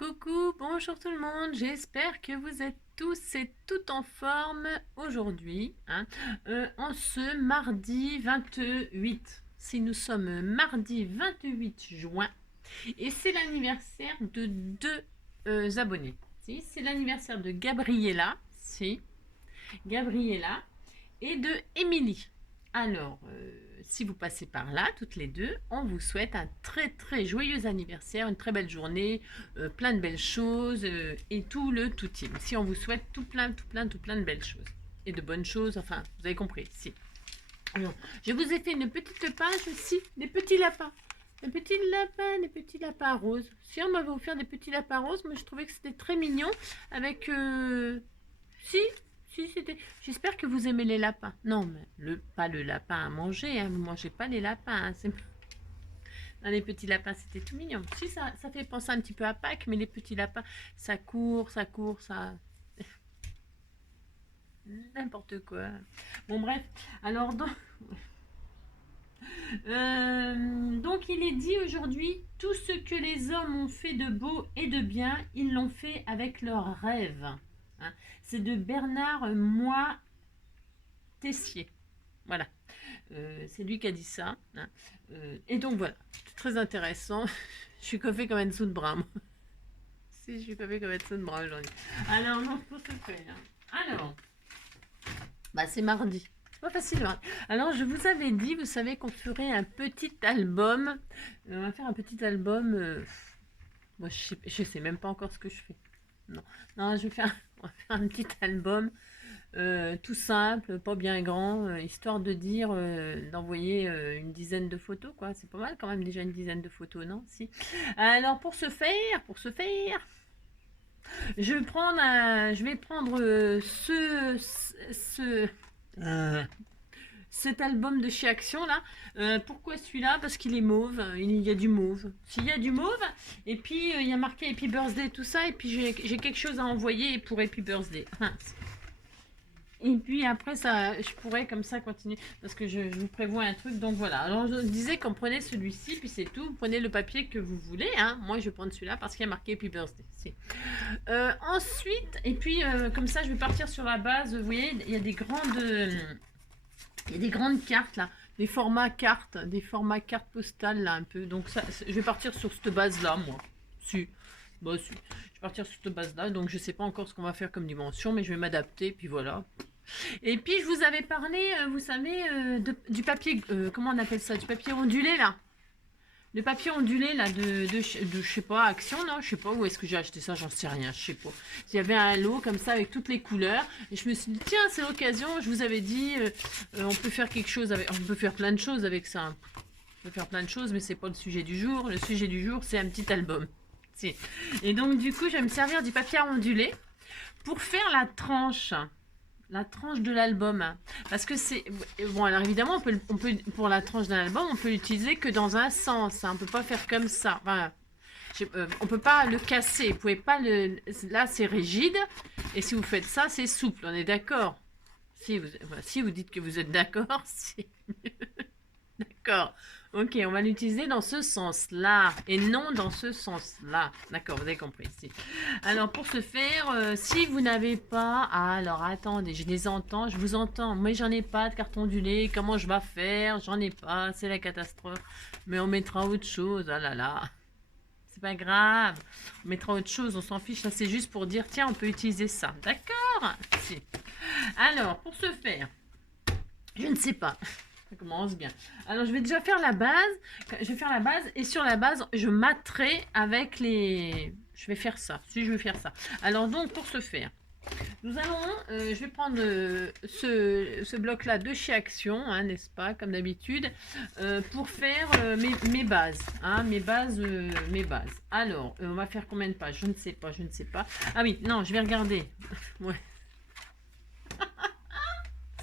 Coucou, bonjour tout le monde, j'espère que vous êtes tous et toutes en forme aujourd'hui, en ce mardi 28. Si nous sommes mardi 28 juin, et c'est l'anniversaire de deux abonnés. Si, c'est l'anniversaire de Gabriella, Gabriella, et de Émilie. Alors, si vous passez par là, toutes les deux, on vous souhaite un très très joyeux anniversaire, une très belle journée, plein de belles choses et tout le tout team. Si on vous souhaite tout plein de belles choses et de bonnes choses, enfin, vous avez compris, si. Alors, je vous ai fait une petite page aussi, des petits lapins. Des petits lapins roses. Si on m'avait offert des petits lapins roses, moi je trouvais que c'était très mignon avec... si, c'était... J'espère que vous aimez les lapins. Non, mais pas le lapin à manger, hein. Vous ne mangez pas les lapins. Hein. Non, les petits lapins, c'était tout mignon. Si, ça fait penser un petit peu à Pâques, mais les petits lapins, ça court, ça... N'importe quoi. Bon, bref. Alors, donc il est dit aujourd'hui, tout ce que les hommes ont fait de beau et de bien, ils l'ont fait avec leurs rêves. Hein. C'est de Bernard Tessier. Voilà. C'est lui qui a dit ça. Hein. Et donc voilà, c'est très intéressant. Je suis coiffée comme une de bras. Si, je suis coiffée comme une de bras aujourd'hui. Alors, non, pour se faire. Alors, bah, c'est mardi. C'est pas facile. Hein. Alors, je vous avais dit, vous savez qu'on ferait un petit album. On va faire un petit album. Moi, je sais même pas encore ce que je fais. Non, non, on va faire un petit album. Tout simple, pas bien grand, histoire de dire, d'envoyer une dizaine de photos, quoi. C'est pas mal quand même déjà une dizaine de photos, non? Si. Alors pour ce faire, je vais prendre cet album de chez Action là. Pourquoi celui-là? Parce qu'il est mauve, il y a du mauve. S'il y a du mauve, et puis il y a marqué Happy Birthday, tout ça, et puis j'ai quelque chose à envoyer pour Happy Birthday. Et puis après, je pourrais comme ça continuer, parce que je vous prévois un truc. Donc voilà, alors je disais qu'on prenait celui-ci, puis c'est tout. Vous prenez le papier que vous voulez. Hein. Moi, je vais prendre celui-là parce qu'il y a marqué Happy Birthday. Ensuite, et puis comme ça, je vais partir sur la base. Vous voyez, il y a des grandes cartes là. Des formats cartes postales là un peu. Donc ça, je vais partir sur cette base-là, moi. Si. Bah si. Je vais partir sur cette base-là. Donc je sais pas encore ce qu'on va faire comme dimension, mais je vais m'adapter, puis voilà. Et puis je vous avais parlé, vous savez, du papier, comment on appelle ça? Du papier ondulé là. Le papier ondulé là de je sais pas, Action, non? Je sais pas où est-ce que j'ai acheté ça, j'en sais rien, je sais pas. Il y avait un lot comme ça avec toutes les couleurs. Et je me suis dit, tiens, c'est l'occasion, je vous avais dit, on peut faire quelque chose avec. On peut faire plein de choses avec ça. On peut faire plein de choses, mais c'est pas le sujet du jour. Le sujet du jour, c'est un petit album. Si. Et donc du coup, je vais me servir du papier ondulé pour faire la tranche de l'album, parce que c'est bon. Alors évidemment, on peut pour la tranche d'un album, on peut l'utiliser que dans un sens. Hein, on peut pas faire comme ça. Enfin, on peut pas le casser. Vous pouvez pas le. Là, c'est rigide, et si vous faites ça, c'est souple. On est d'accord? Si vous dites que vous êtes d'accord, c'est d'accord. Ok, on va l'utiliser dans ce sens-là et non dans ce sens-là. D'accord, vous avez compris. Si. Alors, pour ce faire, si vous n'avez pas... Ah, alors, attendez, je les entends, je vous entends. Mais j'en ai pas de carton ondulé. Comment je vais faire? J'en ai pas, c'est la catastrophe. Mais on mettra autre chose. Ah là là. C'est pas grave. On mettra autre chose, on s'en fiche. Là, c'est juste pour dire, tiens, on peut utiliser ça. D'accord? Si. Alors, pour ce faire, je ne sais pas. Ça commence bien. Alors, je vais déjà faire la base. Je vais faire la base. Et sur la base, je matterai avec les... Je vais faire ça. Si, je vais faire ça. Alors, donc, pour ce faire, nous allons... je vais prendre ce bloc-là de chez Action, hein, n'est-ce pas, comme d'habitude, pour faire mes bases. Hein, mes bases. Alors, on va faire combien de pages? Je ne sais pas. Ah oui, non, je vais regarder. Ouais.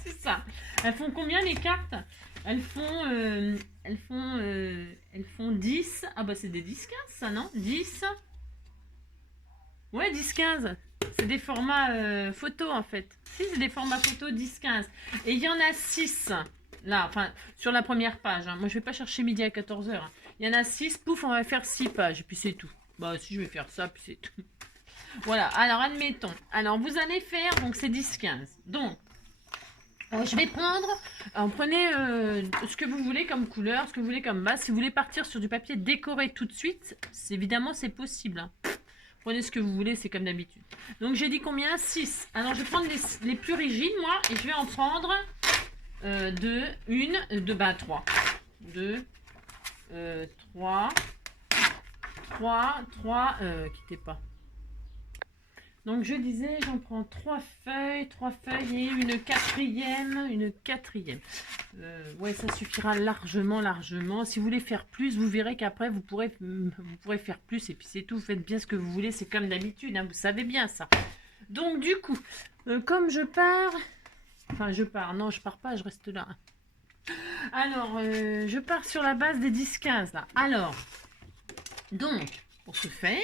C'est ça. Elles font combien les cartes? Elles font 10. Ah bah c'est des 10-15 ça, non? 10. Ouais, 10-15. C'est des formats photos en fait. Si, c'est des formats photos 10-15. Et il y en a 6. Là, enfin, sur la première page. Hein. Moi, je vais pas chercher midi à 14h. Hein. Il y en a 6. Pouf, on va faire 6 pages. Et puis c'est tout. Bah si, je vais faire ça, puis c'est tout. Voilà, alors admettons. Alors vous allez faire, donc c'est 10-15. Donc, je vais prendre, prenez ce que vous voulez comme couleur, ce que vous voulez comme base. Si vous voulez partir sur du papier décoré tout de suite, évidemment c'est possible. Hein. Prenez ce que vous voulez, c'est comme d'habitude. Donc j'ai dit combien? 6. Alors je vais prendre les plus rigides, moi, et je vais en prendre 3. 2, 3, 3, quittez pas. Donc je disais, j'en prends 3 feuilles et une quatrième. Ouais, ça suffira largement. Si vous voulez faire plus, vous verrez qu'après vous pourrez faire plus et puis c'est tout. Vous faites bien ce que vous voulez, c'est comme d'habitude, hein, vous savez bien ça. Donc du coup, comme je pars, non, je pars pas, je reste là. Alors, je pars sur la base des 10-15 là. Alors, donc, pour ce faire,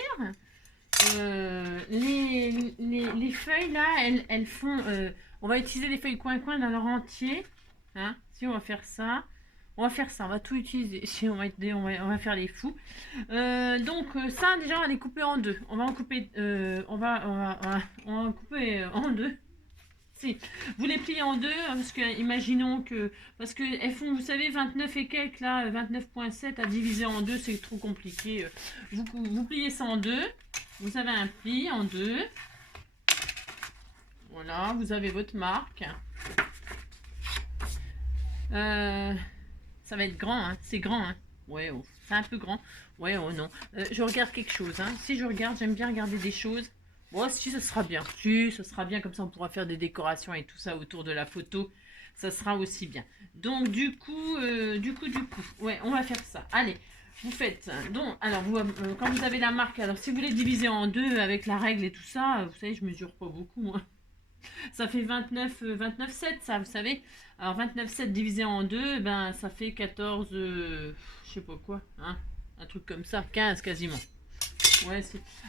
les feuilles là, elles font. On va utiliser les feuilles coin-coin dans leur entier. Hein, si on va faire ça. On va tout utiliser. Si on va faire les fous. Donc ça déjà on va les couper en deux. On va en couper. On va en couper en deux. Si vous les pliez en deux, parce que imaginons que parce que elles font, vous savez, 29 et quelques là, 29,7 à diviser en deux, c'est trop compliqué. Vous pliez ça en deux. Vous avez un pli en deux. Voilà, vous avez votre marque. Ça va être grand, hein. C'est grand, hein. Ouais, oh, c'est un peu grand. Ouais, oh non. Je regarde quelque chose, hein. Si je regarde, j'aime bien regarder des choses. Bon, si, ça sera bien. Si, ça sera bien, comme ça on pourra faire des décorations et tout ça autour de la photo. Ça sera aussi bien. Donc, du coup, ouais, on va faire ça. Allez, vous faites. Donc, alors, quand vous avez la marque, alors si vous voulez diviser en deux avec la règle et tout ça, vous savez, je mesure pas beaucoup, moi. Ça fait 29,7, ça, vous savez. Alors, 29,7 divisé en deux, ben, ça fait 14, je sais pas quoi, hein. Un truc comme ça, 15 quasiment. Ouais,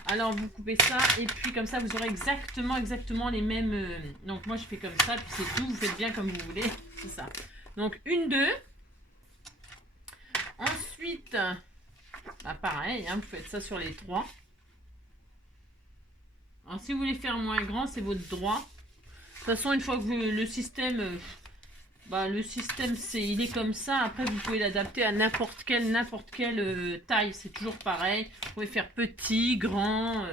alors vous coupez ça et puis comme ça vous aurez exactement les mêmes. Donc moi je fais comme ça puis c'est tout. Vous faites bien comme vous voulez. C'est ça. Donc une, deux. Ensuite, bah pareil, hein, vous faites ça sur les trois. Alors si vous voulez faire moins grand, c'est votre droit. De toute façon, une fois que le système, il est comme ça. Après, vous pouvez l'adapter à n'importe quelle taille. C'est toujours pareil. Vous pouvez faire petit, grand.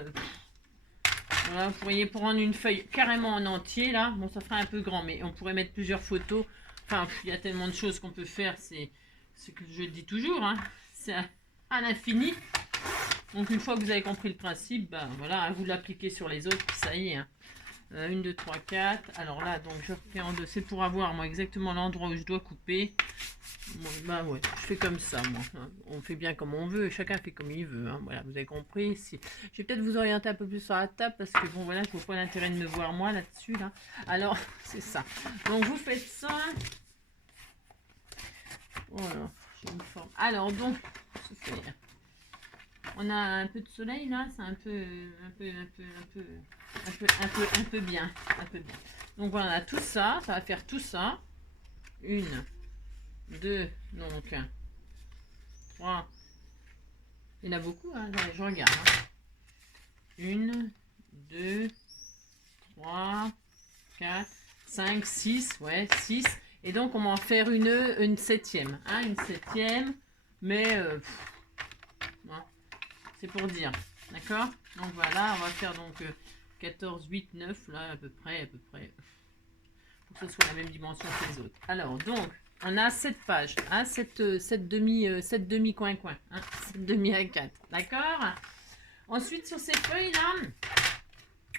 Voilà, vous pourriez prendre une feuille carrément en entier là. Bon, ça ferait un peu grand, mais on pourrait mettre plusieurs photos. Enfin, il y a tellement de choses qu'on peut faire. C'est ce que je dis toujours. Hein. C'est à l'infini. Donc, une fois que vous avez compris le principe, ben voilà, vous l'appliquez sur les autres. Puis ça y est. Hein. 1, 2, 3, 4. Alors là, donc je refais en deux. C'est pour avoir moi exactement l'endroit où je dois couper. Bon, bah ouais, je fais comme ça, moi. On fait bien comme on veut. Chacun fait comme il veut. Hein. Voilà, vous avez compris. Je vais peut-être vous orienter un peu plus sur la table parce que bon, voilà, je vois pas l'intérêt de me voir moi là-dessus. Là. Alors, c'est ça. Donc, vous faites ça. Voilà, j'ai une forme. Alors, donc, on a un peu de soleil là, c'est un peu bien, Donc voilà, on a tout ça, ça va faire tout ça. 1, 2, donc 3. Il y en a beaucoup, hein, je regarde. 1, 2, 3, 4, 5, 6, ouais, 6. Et donc on va en faire une septième, hein, une septième, mais c'est pour dire, d'accord? Donc voilà, on va faire donc 14, 8, 9, là à peu près, pour que ce soit la même dimension que les autres. Alors donc, on a 7 pages, hein, 7 demi coin-coin, hein, 7 demi à 4, d'accord? Ensuite, sur ces feuilles-là,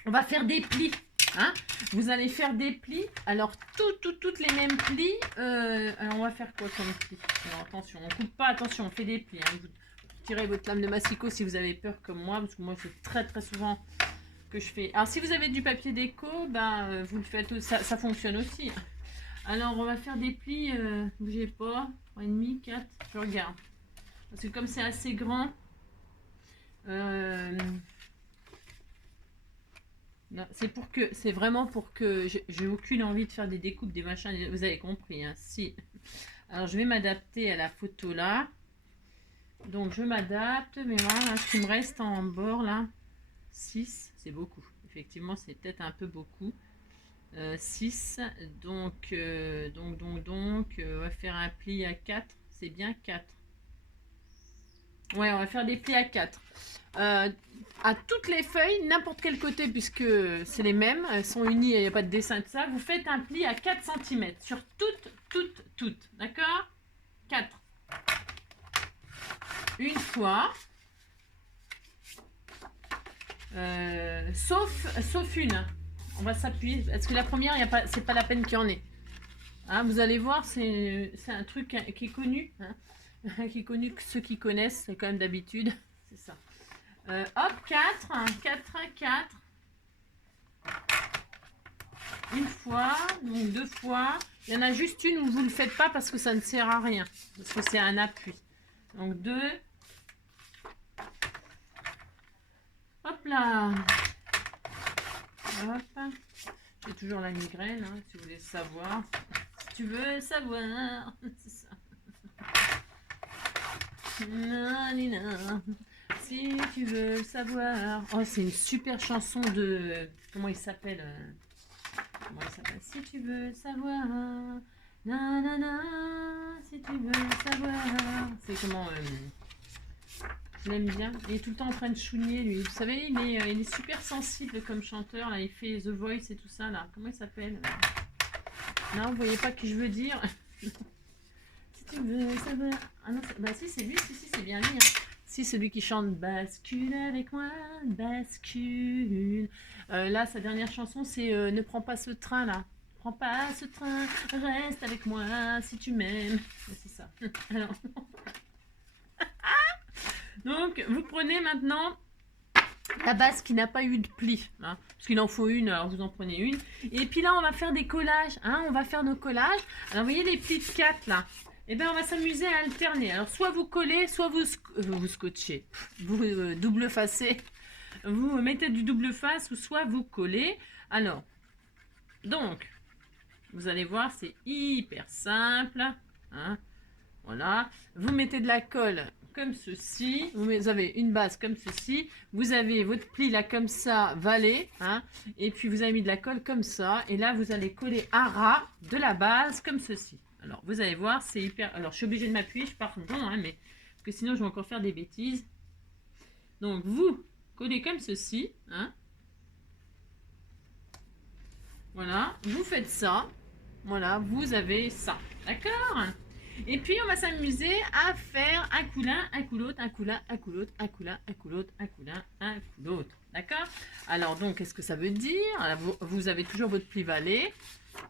on va faire des plis. Hein, vous allez faire des plis. Alors, toutes les mêmes plis. Alors, on va faire quoi comme plis? Alors, attention, on coupe pas. Attention, on fait des plis. Hein. Vous tirez votre lame de massicot si vous avez peur comme moi. Parce que moi, c'est très souvent que je fais. Alors, si vous avez du papier déco, ben, vous le faites. Ça fonctionne aussi. Alors, on va faire des plis. Bougez pas. 3,5, 4. Je regarde. Parce que comme c'est assez grand. C'est vraiment pour que j'ai aucune envie de faire des découpes, des machins, vous avez compris, hein, si. Alors je vais m'adapter à la photo là. Donc je m'adapte, mais voilà, ce qui me reste en bord là, 6, c'est beaucoup. Effectivement, c'est peut-être un peu beaucoup. 6, on va faire un pli à 4, c'est bien 4. Ouais, on va faire des plis à 4. À toutes les feuilles, n'importe quel côté, puisque c'est les mêmes, elles sont unies, il n'y a pas de dessin de ça, vous faites un pli à 4 cm sur toutes, d'accord? 4. Une fois, sauf une. On va s'appuyer, parce que la première, c'est pas la peine qu'il y en ait. Hein, vous allez voir, c'est un truc qui est connu, hein, qui est connu que ceux qui connaissent, c'est quand même d'habitude, c'est ça. Hop, 4, 4. Une fois, donc 2 fois. Il y en a juste une où vous ne le faites pas parce que ça ne sert à rien, parce que c'est un appui. Donc 2. Hop là. Hop. J'ai toujours la migraine, hein, si vous voulez savoir. Si tu veux savoir, c'est ça. Si tu veux savoir. Oh, c'est une super chanson de... Comment il s'appelle Si tu veux savoir. Nanana, si tu veux savoir. C'est comment... je l'aime bien. Il est tout le temps en train de chouiner, lui. Vous savez, il est super sensible comme chanteur. Là. Il fait The Voice et tout ça. Là. Comment il s'appelle Non, vous voyez pas qui je veux dire. Si tu veux savoir... Ah non, bah si, c'est lui. Si, c'est bien lui. Hein. Si, celui qui chante Bascule avec moi, bascule. Là, sa dernière chanson, c'est Ne prends pas ce train là. Prends pas ce train, reste avec moi si tu m'aimes. C'est ça. Alors. Donc, vous prenez maintenant la base qui n'a pas eu de pli. Hein, parce qu'il en faut une, alors vous en prenez une. Et puis là, on va faire des collages. Hein, on va faire nos collages. Alors, vous voyez les plis de 4 là. Eh bien, on va s'amuser à alterner. Alors, soit vous collez, soit vous scotchez. Vous double facez. Vous mettez du double face ou soit vous collez. Alors, donc, vous allez voir, c'est hyper simple. Hein, voilà. Vous mettez de la colle comme ceci. Vous avez une base comme ceci. Vous avez votre pli là comme ça, valet. Hein, et puis, vous avez mis de la colle comme ça. Et là, vous allez coller à ras de la base comme ceci. Alors, vous allez voir, c'est hyper... Alors, je suis obligée de m'appuyer, je pars bon, hein, mais... Parce que sinon, je vais encore faire des bêtises. Donc, vous collez comme ceci. Hein. Voilà, vous faites ça. Voilà, vous avez ça. D'accord? Et puis, on va s'amuser à faire un coulin, un coulotte, un coulin, un coulotte, un coulin, un coulotte, un coulin, un coulotte. D'accord? Alors, donc, qu'est-ce que ça veut dire? Vous avez toujours votre pli valet.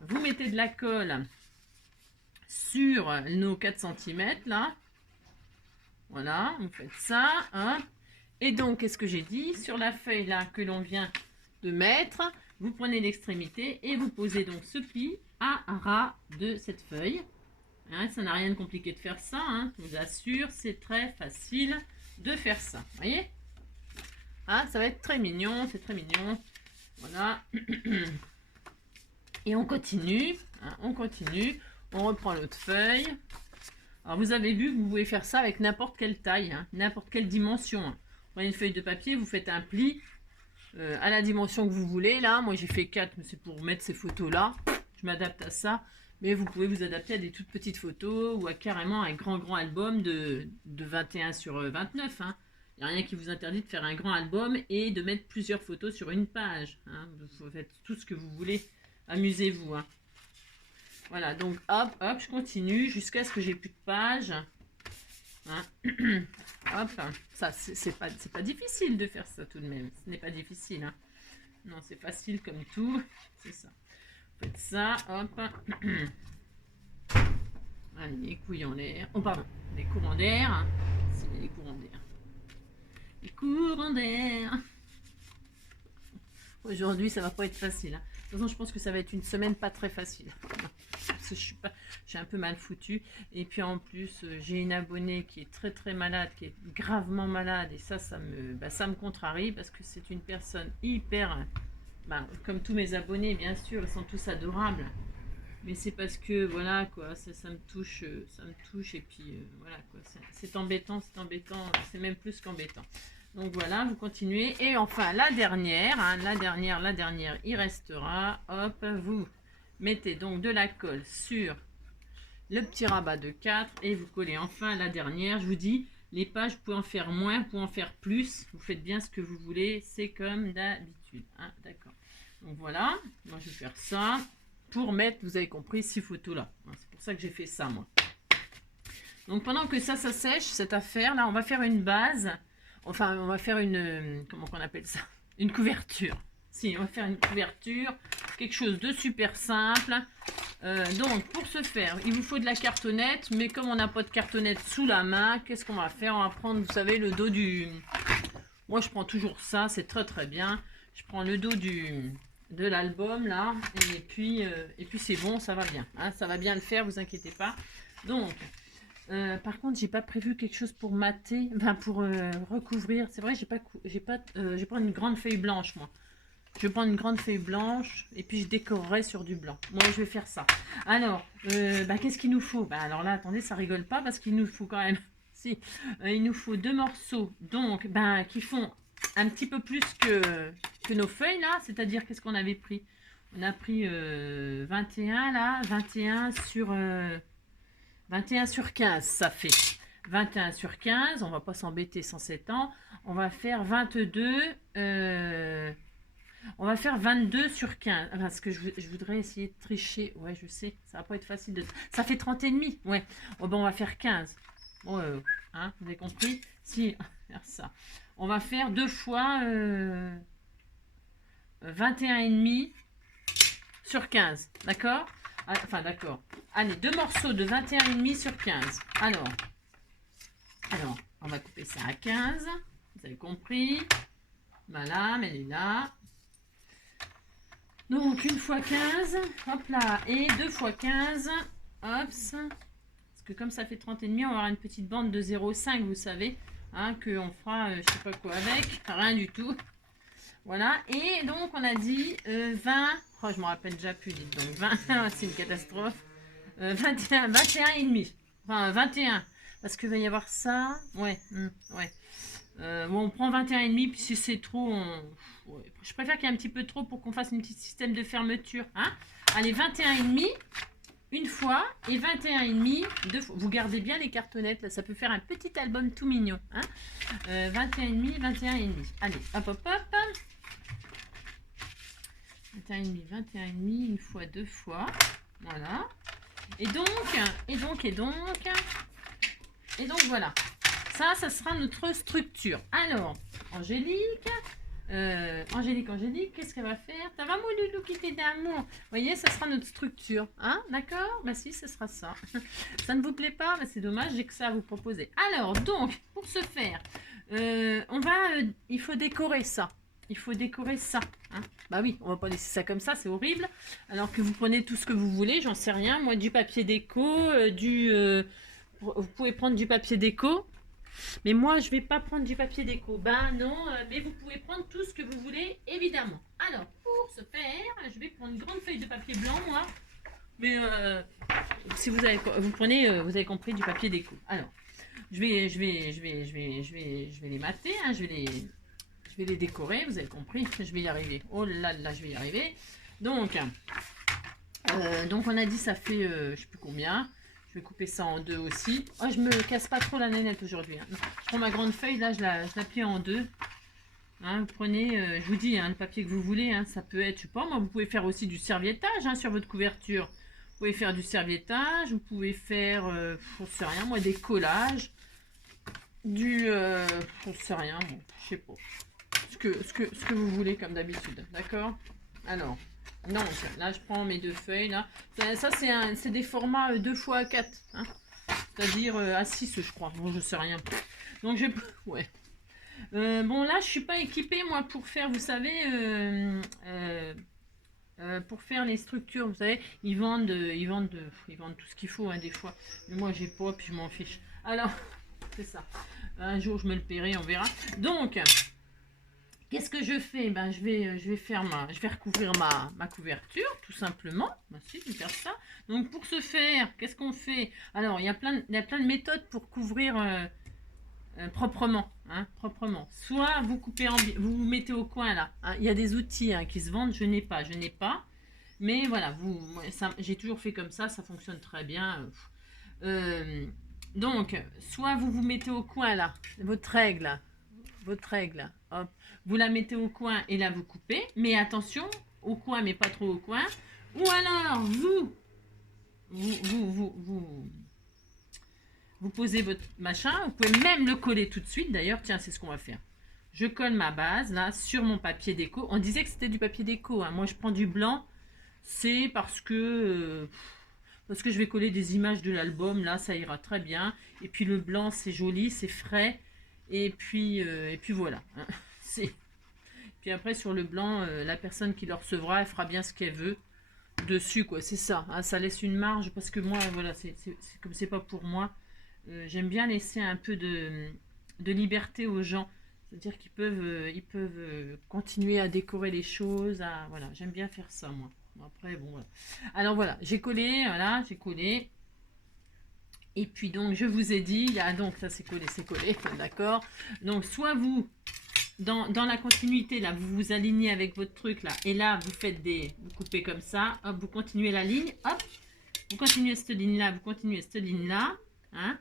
Vous mettez de la colle sur nos 4 cm là. Voilà, vous faites ça. Hein. Et donc, qu'est-ce que j'ai dit? Sur la feuille là que l'on vient de mettre, vous prenez l'extrémité et vous posez donc ce pli à ras de cette feuille. Hein, ça n'a rien de compliqué de faire ça. Hein, je vous assure, c'est très facile de faire ça. Vous voyez? Hein, ça va être très mignon, c'est très mignon. Voilà. Et on continue. Hein, on continue. On reprend l'autre feuille. Alors, vous avez vu, vous pouvez faire ça avec n'importe quelle taille, hein, n'importe quelle dimension. Hein. Vous prenez une feuille de papier, vous faites un pli à la dimension que vous voulez. Là, moi, j'ai fait 4, mais c'est pour mettre ces photos-là. Je m'adapte à ça. Mais vous pouvez vous adapter à des toutes petites photos ou à carrément un grand album de 21 sur 29. Hein. Il n'y a rien qui vous interdit de faire un grand album et de mettre plusieurs photos sur une page. Hein. Vous faites tout ce que vous voulez. Amusez-vous. Hein. Voilà, donc hop, je continue jusqu'à ce que j'ai plus de pages. Hein. Hop, ça, c'est pas difficile de faire ça tout de même. Ce n'est pas difficile. Hein. Non, c'est facile comme tout. C'est ça. Vous faites ça, hop. Allez, les couilles en l'air. Oh, pardon, les courants d'air. Hein. C'est les courants d'air. Les courants d'air. Aujourd'hui, ça va pas être facile. Hein. De toute façon, je pense que ça va être une semaine pas très facile. Parce que je suis un peu mal foutue. Et puis en plus, j'ai une abonnée qui est très malade, qui est gravement malade. Et ça me contrarie parce que c'est une personne hyper... comme tous mes abonnés, bien sûr, ils sont tous adorables. Mais c'est parce que, voilà, quoi, ça me touche, et puis, voilà, quoi, c'est embêtant, c'est même plus qu'embêtant. Donc voilà, vous continuez. Et enfin, la dernière, hein, la dernière, il restera. Hop, vous mettez donc de la colle sur le petit rabat de 4 et vous collez enfin la dernière. Je vous dis, les pages, vous pouvez en faire moins, vous pouvez en faire plus. Vous faites bien ce que vous voulez, c'est comme d'habitude. Hein, d'accord. Donc voilà, moi je vais faire ça pour mettre, vous avez compris, 6 photos là. C'est pour ça que j'ai fait ça, moi. Donc pendant que ça sèche, cette affaire là, on va faire une base. Enfin, on va faire une, comment qu'on appelle ça? Une couverture. Si, on va faire une couverture, quelque chose de super simple. Donc, pour ce faire, il vous faut de la cartonnette, mais comme on n'a pas de cartonnette sous la main, qu'est-ce qu'on va faire? On va prendre, vous savez, le dos du... Moi, je prends toujours ça, c'est très très bien. Je prends le dos de l'album, là, et puis c'est bon, ça va bien. Hein, ça va bien le faire, vous inquiétez pas. Donc... par contre, j'ai pas prévu quelque chose pour mater, enfin pour recouvrir. C'est vrai, je vais prendre une grande feuille blanche, moi. Je vais prendre une grande feuille blanche et puis je décorerai sur du blanc. Moi, je vais faire ça. Alors, qu'est-ce qu'il nous faut? Alors là, attendez, ça rigole pas parce qu'il nous faut quand même. Si, il nous faut 2 morceaux, donc, qui font un petit peu plus que nos feuilles là. C'est-à-dire, qu'est-ce qu'on avait pris? On a pris 21 là, 21 sur 15, ça fait 21 sur 15, on va pas s'embêter 107 ans, on va faire 22, on va faire 22 sur 15, parce que je voudrais essayer de tricher, ouais je sais, ça va pas être facile de... Ça fait 30 et demi, ouais, oh, on va faire 15, hein, vous avez compris? Si, faire ça, on va faire 2 fois 21 et demi sur 15, d'accord? Enfin, d'accord. Allez, 2 morceaux de 21,5 sur 15. Alors, on va couper ça à 15. Vous avez compris. Voilà, elle est là. Donc, 1 fois 15. Hop là. Et 2 fois 15. Hop. Parce que comme ça fait 30 et demi, on va avoir une petite bande de 0,5, vous savez. Hein, qu'on fera, je sais pas quoi avec. Rien du tout. Voilà. Et donc, on a dit 20... Oh, je me rappelle déjà plus, dites donc. 20, c'est une catastrophe. 21 et demi. Enfin, 21. Parce qu'il va y avoir ça. Ouais, ouais. Bon, on prend 21 et demi, puis si c'est trop, ouais. Je préfère qu'il y ait un petit peu trop pour qu'on fasse un petit système de fermeture. Hein. Allez, 21 et demi, une fois, et 21 et demi, deux fois. Vous gardez bien les cartonnettes, là, ça peut faire un petit album tout mignon. Hein. 21 et demi, 21 et demi. Allez, hop, hop, hop. 21 et demi, 21 et demi, une fois, 2 fois. Voilà. Et donc voilà. Ça sera notre structure. Alors, Angélique, qu'est-ce qu'elle va faire? Ça va, mon loulou qui fait d'amour? Vous voyez, ça sera notre structure. Hein, d'accord? Bah si, ce sera ça. Ça ne vous plaît pas? Bah, c'est dommage, j'ai que ça à vous proposer. Alors, donc, pour ce faire, il faut décorer ça. Il faut décorer ça. Hein. Bah oui, on va pas laisser ça comme ça, c'est horrible. Alors que vous prenez tout ce que vous voulez, j'en sais rien. Moi, du papier déco, vous pouvez prendre du papier déco. Mais moi, je vais pas prendre du papier déco. Ben non, mais vous pouvez prendre tout ce que vous voulez, évidemment. Alors, pour ce faire, je vais prendre une grande feuille de papier blanc, moi. Mais si vous prenez, vous avez compris, du papier déco. Alors, je vais les mater, hein, je vais les décorer, vous avez compris, je vais y arriver. Oh là là, je vais y arriver. Donc on a dit ça fait, je sais plus combien. Je vais couper ça en 2 aussi. Oh, je me casse pas trop la nénette aujourd'hui. Hein. Je prends ma grande feuille, là, je la plie en 2. Hein, vous prenez, je vous dis, hein, le papier que vous voulez. Hein, ça peut être, je sais pas, moi, vous pouvez faire aussi du serviettage hein, sur votre couverture. Vous pouvez faire du serviettage, vous pouvez faire, je sais rien, moi, des collages. Je sais rien, bon, je sais pas. Ce que vous voulez comme d'habitude, d'accord? Alors, donc là je prends mes 2 feuilles là. Ça c'est des formats 2 x 4, hein? C'est-à-dire à 6 je crois. Bon, je sais rien. Donc ouais. Bon là je suis pas équipée moi pour faire, vous savez, pour faire les structures, vous savez, ils vendent tout ce qu'il faut hein, des fois. Mais moi j'ai pas, puis je m'en fiche. Alors c'est ça. Un jour je me le paierai, on verra. Donc Qu'est-ce que je fais? Ben, je vais recouvrir ma couverture, tout simplement. Ben, si, je vais faire ça. Donc, pour ce faire, qu'est-ce qu'on fait? Alors, il y a plein de méthodes pour couvrir proprement, hein, proprement. Soit vous coupez, vous vous mettez au coin là. Hein. Il y a des outils hein, qui se vendent. Je n'ai pas. Mais voilà, j'ai toujours fait comme ça fonctionne très bien. Donc, soit vous vous mettez au coin là, votre règle, hop, vous la mettez au coin et là vous coupez, mais attention, au coin mais pas trop au coin, ou alors vous posez votre machin, vous pouvez même le coller tout de suite d'ailleurs, tiens c'est ce qu'on va faire. Je colle ma base là sur mon papier déco, on disait que c'était du papier déco, hein. Moi je prends du blanc, c'est parce que je vais coller des images de l'album, là ça ira très bien, et puis le blanc c'est joli, c'est frais, et puis voilà, hein. Puis après sur le blanc, la personne qui le recevra, elle fera bien ce qu'elle veut dessus, quoi, c'est ça, hein, ça laisse une marge, parce que moi, voilà, comme c'est pas pour moi, j'aime bien laisser un peu de liberté aux gens, c'est-à-dire qu'ils peuvent, continuer à décorer les choses, voilà, j'aime bien faire ça, moi. Après, bon, voilà. Alors voilà, j'ai collé, et puis donc, je vous ai dit, donc ça c'est collé, d'accord. Donc, soit vous, dans la continuité, là, vous vous alignez avec votre truc, là, et là, vous coupez comme ça, hop, vous continuez la ligne, hop, vous continuez cette ligne-là, hein,